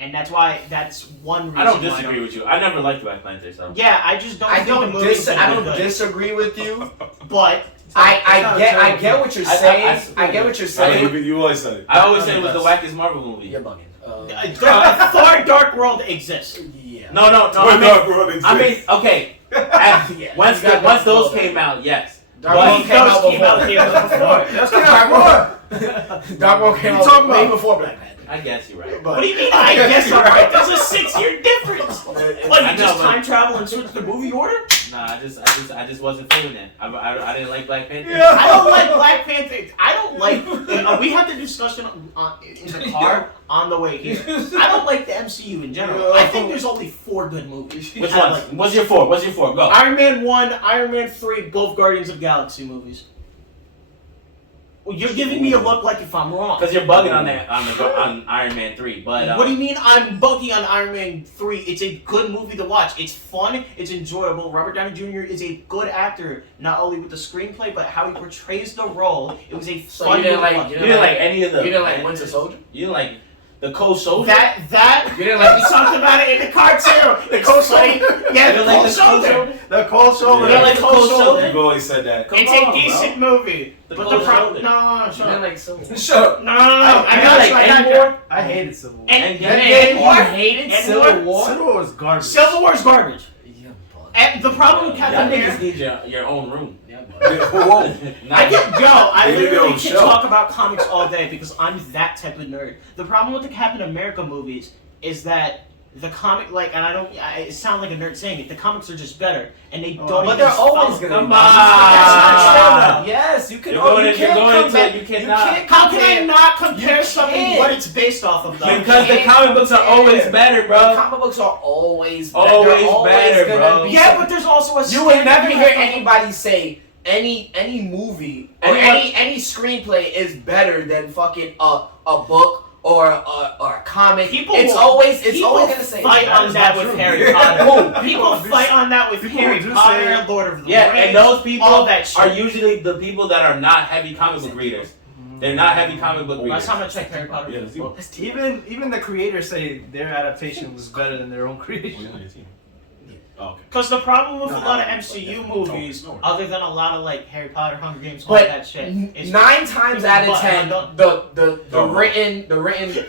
And that's one reason. I don't why disagree with you. I never liked Black Panther, so. Yeah, I just don't. I think don't the movie's gonna I be don't good. disagree with you, But I get what you're saying. I get what you're saying. You always said it. I always say it was the wackest Marvel movie. You're bugging. Thor: Dark World exists. Yeah. No. I mean, okay. Once those came out, yes. Dark World came out before. Let's get out more. Dark World came You out talking way about- before Black Panther. I guess you're right. What do you mean? I guess I'm right. There's a 6-year difference. What, I you know, just but- time travel and switch the movie order? Nah, I just wasn't feeling it. I didn't like Black Panther. I don't like Black Panther. I don't like. We had the discussion in the car on the way here. I don't like the MCU in general. I think there's only 4 good movies. Which I ones? like- What's your 4? Go. Iron Man 1, Iron Man 3, both Guardians of the Galaxy movies. Well, you're giving me a look like if I'm wrong. Because you're bugging on Iron Man 3, but What do you mean I'm bugging on Iron Man 3? It's a good movie to watch. It's fun. It's enjoyable. Robert Downey Jr. is a good actor, not only with the screenplay, but how he portrays the role. It was a So fun you didn't movie. like- you didn't like any of the. You didn't like Winter Soldier? You didn't like the Cold Shoulder. That You didn't like we talked about it in the car too. The cold shoulder. Yeah, You the didn't like cold the Cold shoulder. Shoulder? The cold shoulder. You didn't like the Cold Shoulder? You've always said that. Come It's on, a decent movie. The But Cold the problem. Shoulder. No, You shut didn't up. like Silver. Shut up. No. I You got like you. I End got you. War? I hated Civil War. And You War. hated And Civil War. War? Civil War was garbage. Civil War's garbage. Yeah, bug. And the problem with Y'all Captain niggas America. need your own room. Yeah, bug. Whoa. I They did their literally own can show. talk about comics all day because I'm that type of nerd. The problem with the Captain America movies is that the comic, it sounds like a nerd saying it, the comics are just better, and they don't But even they're follow- always gonna Come be. on. That's not true, though. Yes, you can. You're going you into- can't you're going come back. into- you cannot. can't How can I compare- not compare You something can't. what it's based off of, though? Because the comic books are always better, The bro. comic books are always Always they're always better, gonna bro. be Yeah, but there's also a you would standard never you hear have to- anybody say any movie or Anyone- any screenplay is better than fucking a book or a comic. People it's will- always People gonna say fight that on is that not with true. Harry Potter. Who? People fight on that with people Harry do Potter say- and Lord of the Yeah, Rings. and those people all that shit. are usually the people that are not heavy comic book readers. They're not heavy comic book readers. Last time I checked, Harry Potter Yeah, was you- book. Even the creators say their adaptation was better than their own creation. Oh, okay. Because the problem with No, a lot of no, MCU no, movies, no. other than a lot of like Harry Potter, Hunger Games, all But that shit, is 9 times out of But- 10, don't- the Don't. written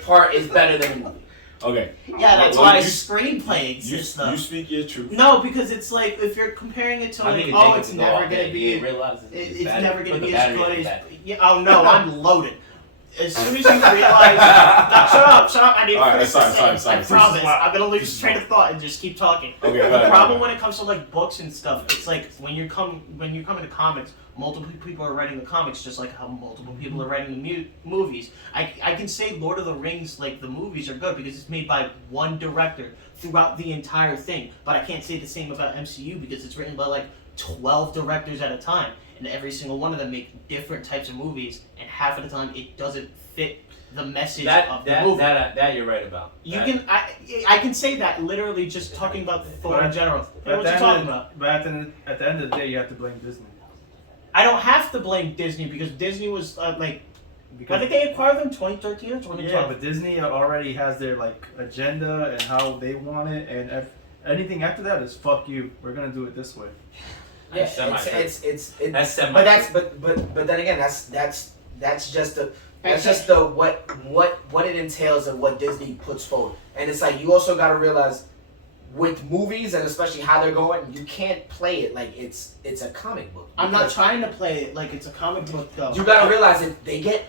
part is better than the movie. Okay. yeah, that's Well, why you- screenplay exists though. You speak your truth. No, because it's like if you're comparing it to I like, think oh, Jacob it's can go never all gonna day. be, He realizes it's battery- never gonna put the be as battery good in as. that. Yeah, oh no, I'm loaded. As soon as you realize, shut up, I need to Alright, finish sorry, this sentence. sorry, I sorry. promise. I'm gonna lose train of thought and just keep talking. Okay, go The ahead, problem go when ahead. it comes to like books and stuff, it's like when you come into comics, multiple people are writing the comics just like how multiple people are writing the movies. I can say Lord of the Rings, like the movies are good because it's made by one director throughout the entire thing. But I can't say the same about MCU because it's written by like 12 directors at a time, and every single one of them make different types of movies, and half of the time it doesn't fit the message of the movie. That you're right about. You can I can say that literally just talking about Thor in general. Hey, what you talking about? But at the end of the day, you have to blame Disney. I don't have to blame Disney because Disney was when Because did they acquire them? 2013 or 2012? yeah, but Disney already has their agenda and how they want it, and anything after that is fuck you. We're gonna do it this way. Yeah, That's semi-true. it's That's semi. but then again that's just the what it entails and what Disney puts forward. And it's like you also gotta realize with movies and especially how they're going, you can't play it like it's a comic book. I'm not Because trying to play it like it's a comic book though. You gotta realize that they get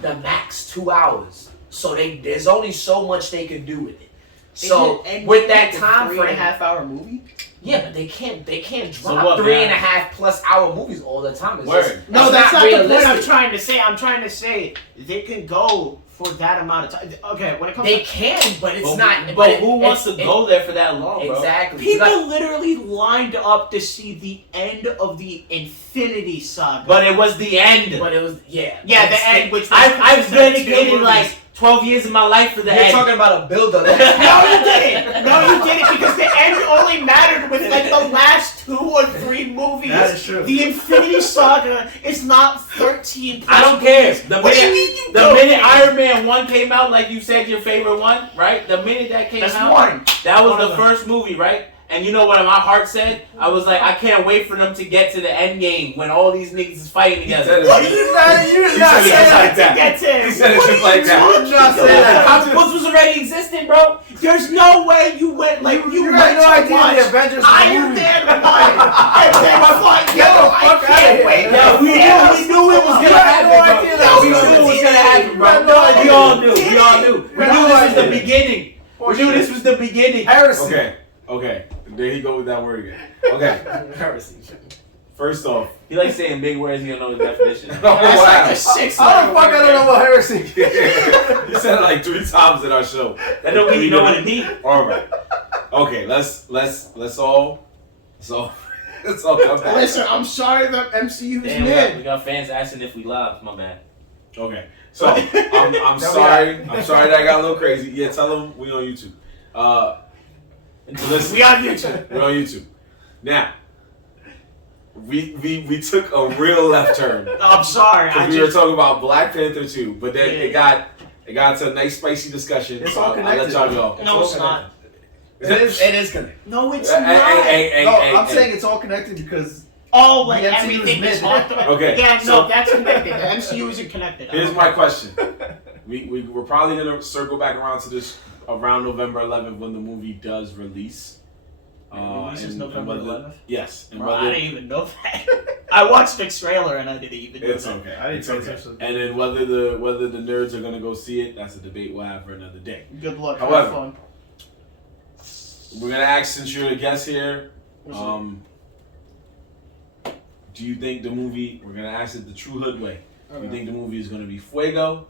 the max 2 hours, so there's only so much they can do with it. So with that time frame, 3.5 hour movie. yeah, but they can't So drop what, 3.5+ hour movies all the time. It's Word. just- No, that's not the point I'm realistic. trying to say. I'm trying to say they can go for that amount of time. Okay, when it comes They to can, but it's But not. But who wants to go there for that long, bro? Exactly. You people got- literally lined up to see the end of the Infinity Saga. But it was the end. But it was yeah, the end, which was I've consistent with two dedicated movies. like 12 years of my life for the You're end. talking about a build-up. No, you didn't. No, you didn't, because the end only mattered with like the last 2 or 3 movies. That is true. The Infinity Saga is not 13. I don't care. movies. The What do you minute, mean you the don't minute care? Iron Man 1 came out, like you said, your favorite one, right? The minute that came That's out, one. that was One of the them. first movie, right? And you know what my heart said? I was like, I can't wait for them to get to the end game when all these niggas is fighting together. He said it just like that. That's it. He said it just like that. Not saying that. Comic books was already existing, bro. There's no way you went like you had went no to idea watch the Avengers was a Iron movie. Man 1 and then was like, yo, I fuck outta can't here. wait. Yeah, we knew it was You gonna had no happen, idea bro. that We was knew it was gonna gonna happen, bro. had no idea. We all knew. We all knew. We had knew no this was the idea. beginning. We knew this was the beginning. Heresy. Okay. There he go with that word again. Okay. Heresy. First off, He likes saying big words. He don't know the definition. oh, That's wow. like the 6 How the fuck I don't know what heresy? You said it like 3 times in our show. That don't mean you know what it means. All right. Okay. Let's all come back. Listen, I'm sorry that MCU is Damn, we got fans asking if we live. My bad. Okay. So I'm sorry. I'm sorry that I got a little crazy. Yeah, tell them we on YouTube. Listen, We on YouTube. we're on YouTube. Now, we took a real left turn. I'm sorry. I We were just talking about Black Panther 2, but then it got to a nice spicy discussion. It's so all I'll connected. let y'all go. no, it's not. It is connected. No, it's Hey, not. hey, No, hey, I'm hey. saying it's all connected because Oh, like The MCU is everything is mid. off the. Okay, Yeah, so- no, that's connected. The MCU isn't connected. Here's my question. We're probably gonna circle back around to this around November 11th when the movie does release. Releases November 11th? Yes, and Bro, I whether didn't even know that. I watched the trailer and I didn't even know it's that. okay. I didn't It's pay okay. attention. And then whether the nerds are gonna go see it, that's a debate we'll have for another day. Good luck. However, Have fun. We're gonna ask, since you're a guest here, do you think the movie? We're gonna ask it the true hood way. Do you think the movie is gonna be Fuego,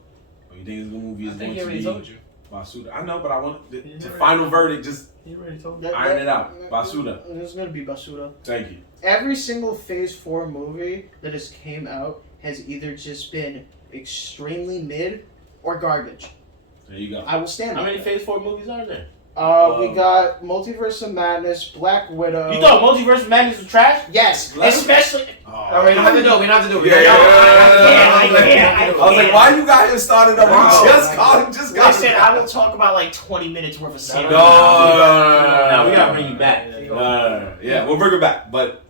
or you think the movie is going to be Basuda? I know, but I want the final verdict. Just You already told me. iron it out. Basuda. It's gonna be Basuda. Thank you. Every single Phase 4 movie that has came out has either just been extremely mid or garbage. There you go. I will stand How on many it. Phase 4 movies are there? We got Multiverse of Madness, Black Widow. You thought Multiverse of Madness was trash? Yes, Let 'em- especially. Oh, we don't have to do it. We don't have to do it. Yeah, I I was like, why you got him started up? Wow. You just got him. Just got Listen, him. I will talk about like 20 minutes worth of series. No. Now we gotta bring you back. Yeah, we'll bring it back. But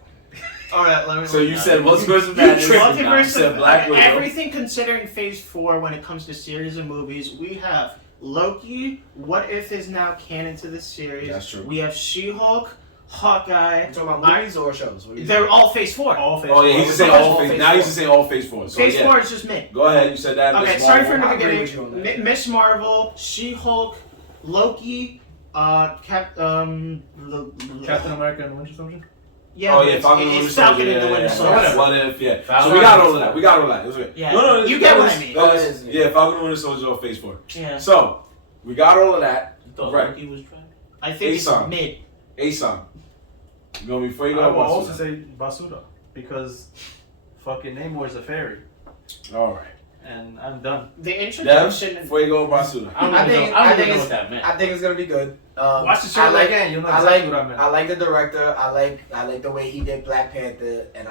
Alright, let me. so you said Multiverse of Madness. Multiverse You of said Black Widow. Everything considering Phase 4 when it comes to series of movies, we have Loki. What If is now canon to this series. That's true. We have She-Hulk, Hawkeye. You talking about movies or shows? What are you They're saying? all Phase 4. All phase. Oh yeah, he's four. just saying all phase. Now he's just saying all phase 4. So Phase yeah. 4 is just mid. Go ahead. You said that. Okay, Miss sorry Marvel. for I the agree with you on beginning. that. Miss Marvel, She-Hulk, Loki, Captain America and the Winter Soldier. yeah, Oh yeah, it's, Falcon and it's Winter Falcon Soldier. and the Winter Yeah, Soldier. What if? Yeah. Falcon So we got and all of Winter that. We got all that. It was okay. Yeah. No, You get that what I was- mean. that was- Yeah, Falcon and Winter Soldier on phase 4. Yeah, So we got all of that. You thought Right. Loki was trash? I think it's A-Song. mid. A-Song. You gonna be Fuego I or will also Basuda? say Basuda because fucking Namor's a fairy, All right. and I'm done. The Dev, introduction. Fuego or Basuda? I don't I even think- know, I I don't think even know it's- what that meant. I think it's gonna be good. Watch the I trailer like- again. You'll know I exactly like what I meant. I like the director. I like the way he did Black Panther, and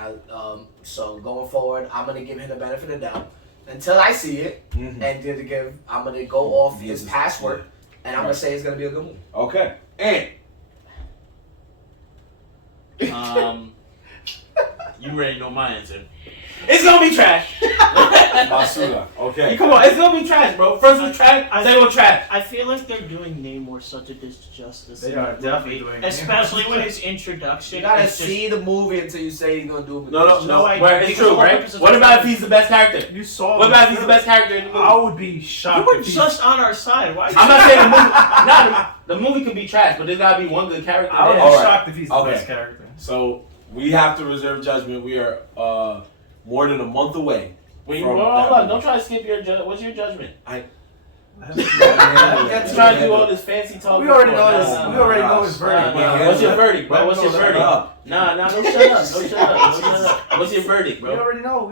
so going forward, I'm gonna give him the benefit of the doubt until I see it, Mm-hmm. and I'm gonna go off his past work, and I'm gonna Right. say it's gonna be a good movie. Okay. And You already know my answer. It's gonna be trash. Basuda. Okay. Come on, it's gonna be trash, bro. First one trash, second one trash. I feel like they're doing Namor such a disjustice. They in are that definitely movie, doing Namor. especially with his introduction. You gotta It's just- see the movie until you say he's gonna do it. No, no idea. Where it's Because true, the whole right? purpose of What the about if trailer- he's the best character? You saw. What the about if he's the trailer. best character in the movie? I would be shocked. You were if he's- just on our side. Why? I'm not saying the movie. Nah, the movie could be trash, but there's gotta be one good character. I would be there. Alright. shocked if he's the Okay. best character. So we have to reserve judgment. We are more than a month away. Wait, from hold that on. movie. Don't try to skip your judgment. What's your judgment? He's trying to do all this fancy talk. We already know his. We already know his verdict. What's your verdict, bro? What's your verdict? Nah, don't shut up. Don't shut up. What's your verdict, bro? We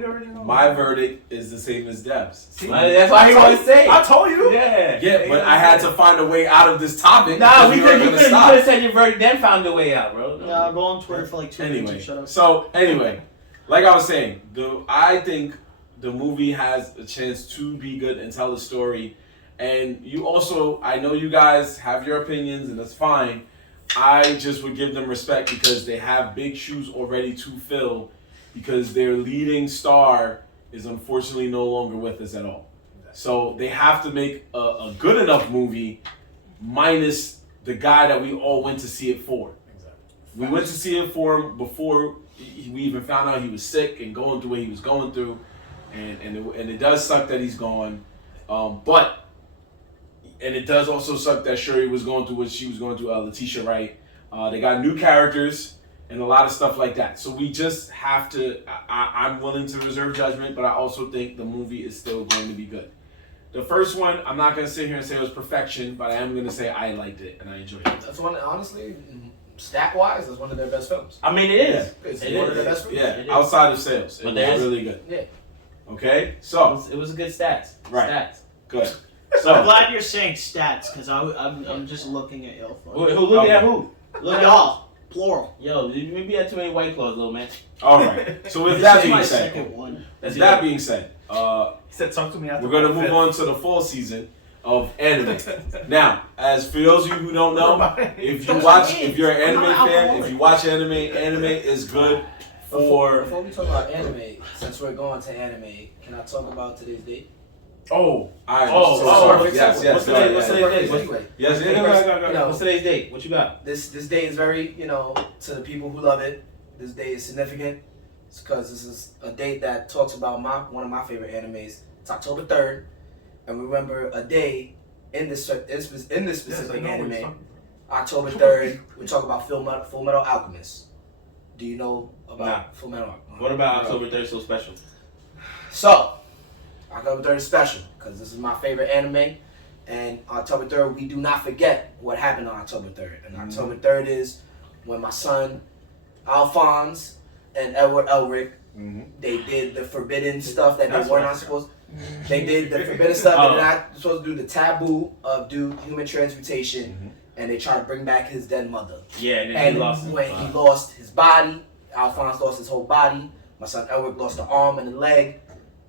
already know. My verdict is the same as Deb's. That's why he wants to say. I told you. Yeah, but I had to find a way out of this topic. Nah, we you could have said your verdict, then found a way out, bro. Yeah, I'll go on Twitter for like 2 minutes. Anyway, Shut up. so anyway, like I was saying, I think the movie has a chance to be good and tell a story. And you also, I know you guys have your opinions, and that's fine. I just would give them respect because they have big shoes already to fill, because their leading star is unfortunately no longer with us at all. So they have to make a good enough movie minus the guy that we all went to see it for. We went to see it for him before we even found out he was sick and going through what he was going through. And it does suck that he's gone. And it does also suck that Shuri was going through what she was going through, Letitia Wright. They got new characters and a lot of stuff like that. So we just have to, I'm willing to reserve judgment, but I also think the movie is still going to be good. The first one, I'm not going to sit here and say it was perfection, but I am going to say I liked it and I enjoyed it. That's one, honestly, stat-wise, that's one of their best films. I mean, it is. It's It one is. of their best films. Yeah, outside of sales. It But was there's- really good. Yeah. Okay, so, It was a good stats. Right. Stats. good. I'm So, glad you're saying stats because I'm just looking at y'all. Who look at who? Look at y'all. Plural. Yo, maybe you had too many white claws, little man. all right. So with This that is being my said, second one. with that being said, He said, "Talk to me after." we're going to move on to the fall season of anime. Now, as for those of you who don't know, if you're an anime fan, if you watch anime is good for. Before we talk about anime, since we're going to anime, can I talk about today's date? Yes. What's today's date? Anyway, Yes. You know, What's today's date? What you got? this day is very, to the people who love it, this day is significant. It's because this is a date that talks about one of my favorite animes. It's October 3rd, and we remember a day in this specific anime, October 3rd. We talk about Full Metal Alchemist. Do you know about Full Metal Alchemist? What about October 3rd so special? So, October 3rd is special because this is my favorite anime. And October 3rd, we do not forget what happened on October 3rd. And October 3rd is when my son, Alphonse, and Edward Elric, they did the forbidden stuff that they were not supposed to. They did the forbidden stuff that they're not supposed to do, the taboo of human transmutation. And they tried to bring back his dead mother. Yeah, and then And he lost when he lost his body, Alphonse lost his whole body. My son Elric lost the arm and the leg.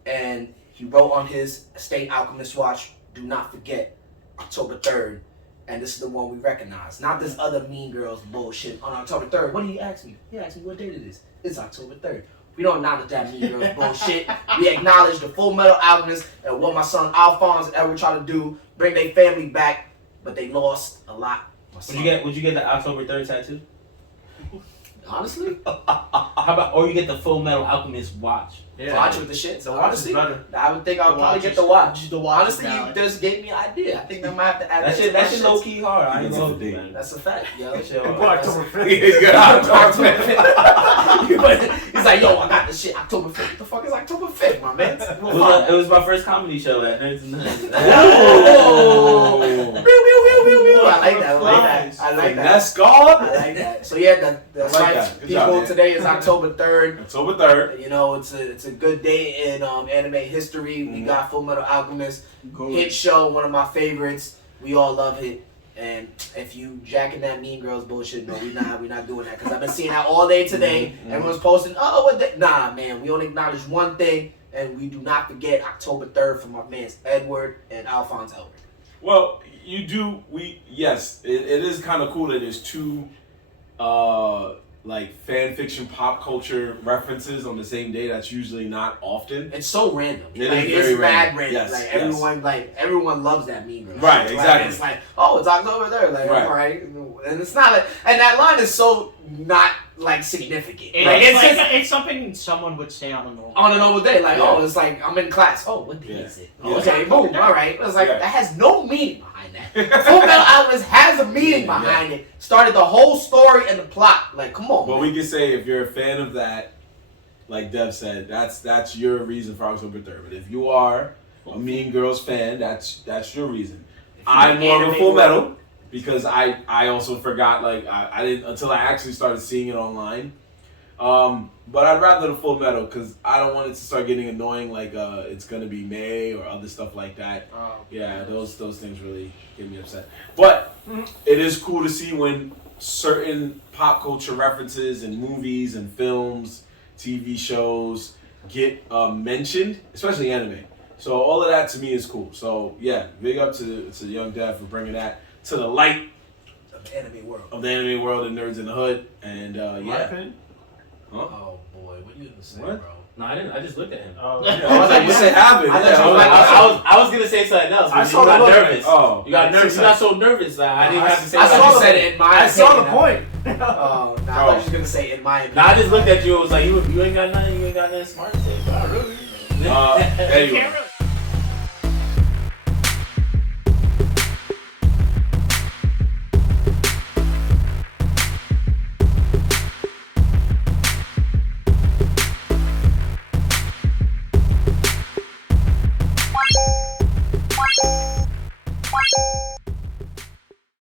And he wrote on his Estate Alchemist watch, do not forget October 3rd. And this is the one we recognize. Not this other Mean Girls bullshit on October 3rd. What did he ask me? He asked me what date it is. It's October 3rd. We don't acknowledge that Mean Girls bullshit. We acknowledge the Full Metal Alchemist and what my son Alphonse and Edward tried to do, bring their family back, but they lost a lot. Would you get the October 3rd tattoo? Honestly? How about, or you get the Full Metal Alchemist watch? Watch with the shit. The watch Honestly, is better. I would think I would probably get the watch. Honestly, you just gave me an idea. I think I might have to add That shit low key hard. I ain't gonna do That's that. That's a fact, yo. That shit hard. October 5th. He's like, yo, I got the shit October 5th. What the fuck is October 5th, my man? It was my first comedy show at Nerdz and Nerdz. I like that. I like that. That's God. I like that. So yeah, the I like site that. Good people job, man. today is October 3rd. October 3rd. You know, it's a good day in anime history. We got Full Metal Alchemist, hit show, one of my favorites. We all love it. And if you jacking that Mean Girls bullshit, no, we're not doing that. Because I've been seeing that all day today. Everyone's posting, oh, what day? Nah, man, we only acknowledge one thing, and we do not forget October 3rd from my mans Edward and Alphonse Elric. Well, yes, it is kind of cool that there's two like fan fiction pop culture references on the same day. That's usually not often. It's so random. It like is it's very mad random. random. Yes, Everyone loves that Mean Girls. Right, shit. exactly. Like, it's like, oh, it's October 3rd. Like, Right. all right. And it's not like, and that line is so not like significant. It's something someone would say on a normal. On a normal day, like, Yeah. oh, it's like I'm in class. Oh, what day Yeah. is it? Yeah. Okay, boom, all right. It's like Yeah. that has no meaning behind that. Full Metal Alchemist has a meaning behind it. Started the whole story and the plot. Like, come on. But man. we can say if you're a fan of that, like Dev said, that's your reason for October 3rd. But if you are a Mean Girls fan, that's your reason. you're I'm an more of a anime Full world- Metal because I also forgot, like, I didn't until I actually started seeing it online. But I'd rather the Full Metal because I don't want it to start getting annoying, like it's gonna be May or other stuff like that. Oh, Yeah, those things really get me upset. But it is cool to see when certain pop culture references and movies and films, TV shows get mentioned, especially anime. So all of that to me is cool. So yeah, big up to Young Dev for bringing that to the light Of the anime world. of the anime world and Nerds in the Hood. And My yeah, opinion. Oh boy, what you gonna say, What? bro? No, I didn't. I just looked at him. Oh, yeah, I was like, what's it happen? I Yeah, thought you I was was like, I was gonna say something else, I but you saw the got look. nervous. oh, You got nervous. You got so nervous that I didn't have to say I something. saw the- said it in my I saw the opinion. point. Oh, nah, I thought you was gonna say in my opinion. No, I just looked at you and was like, you ain't got nothing. You ain't got nothing smart to say. Bro, really? anyway. Can't really-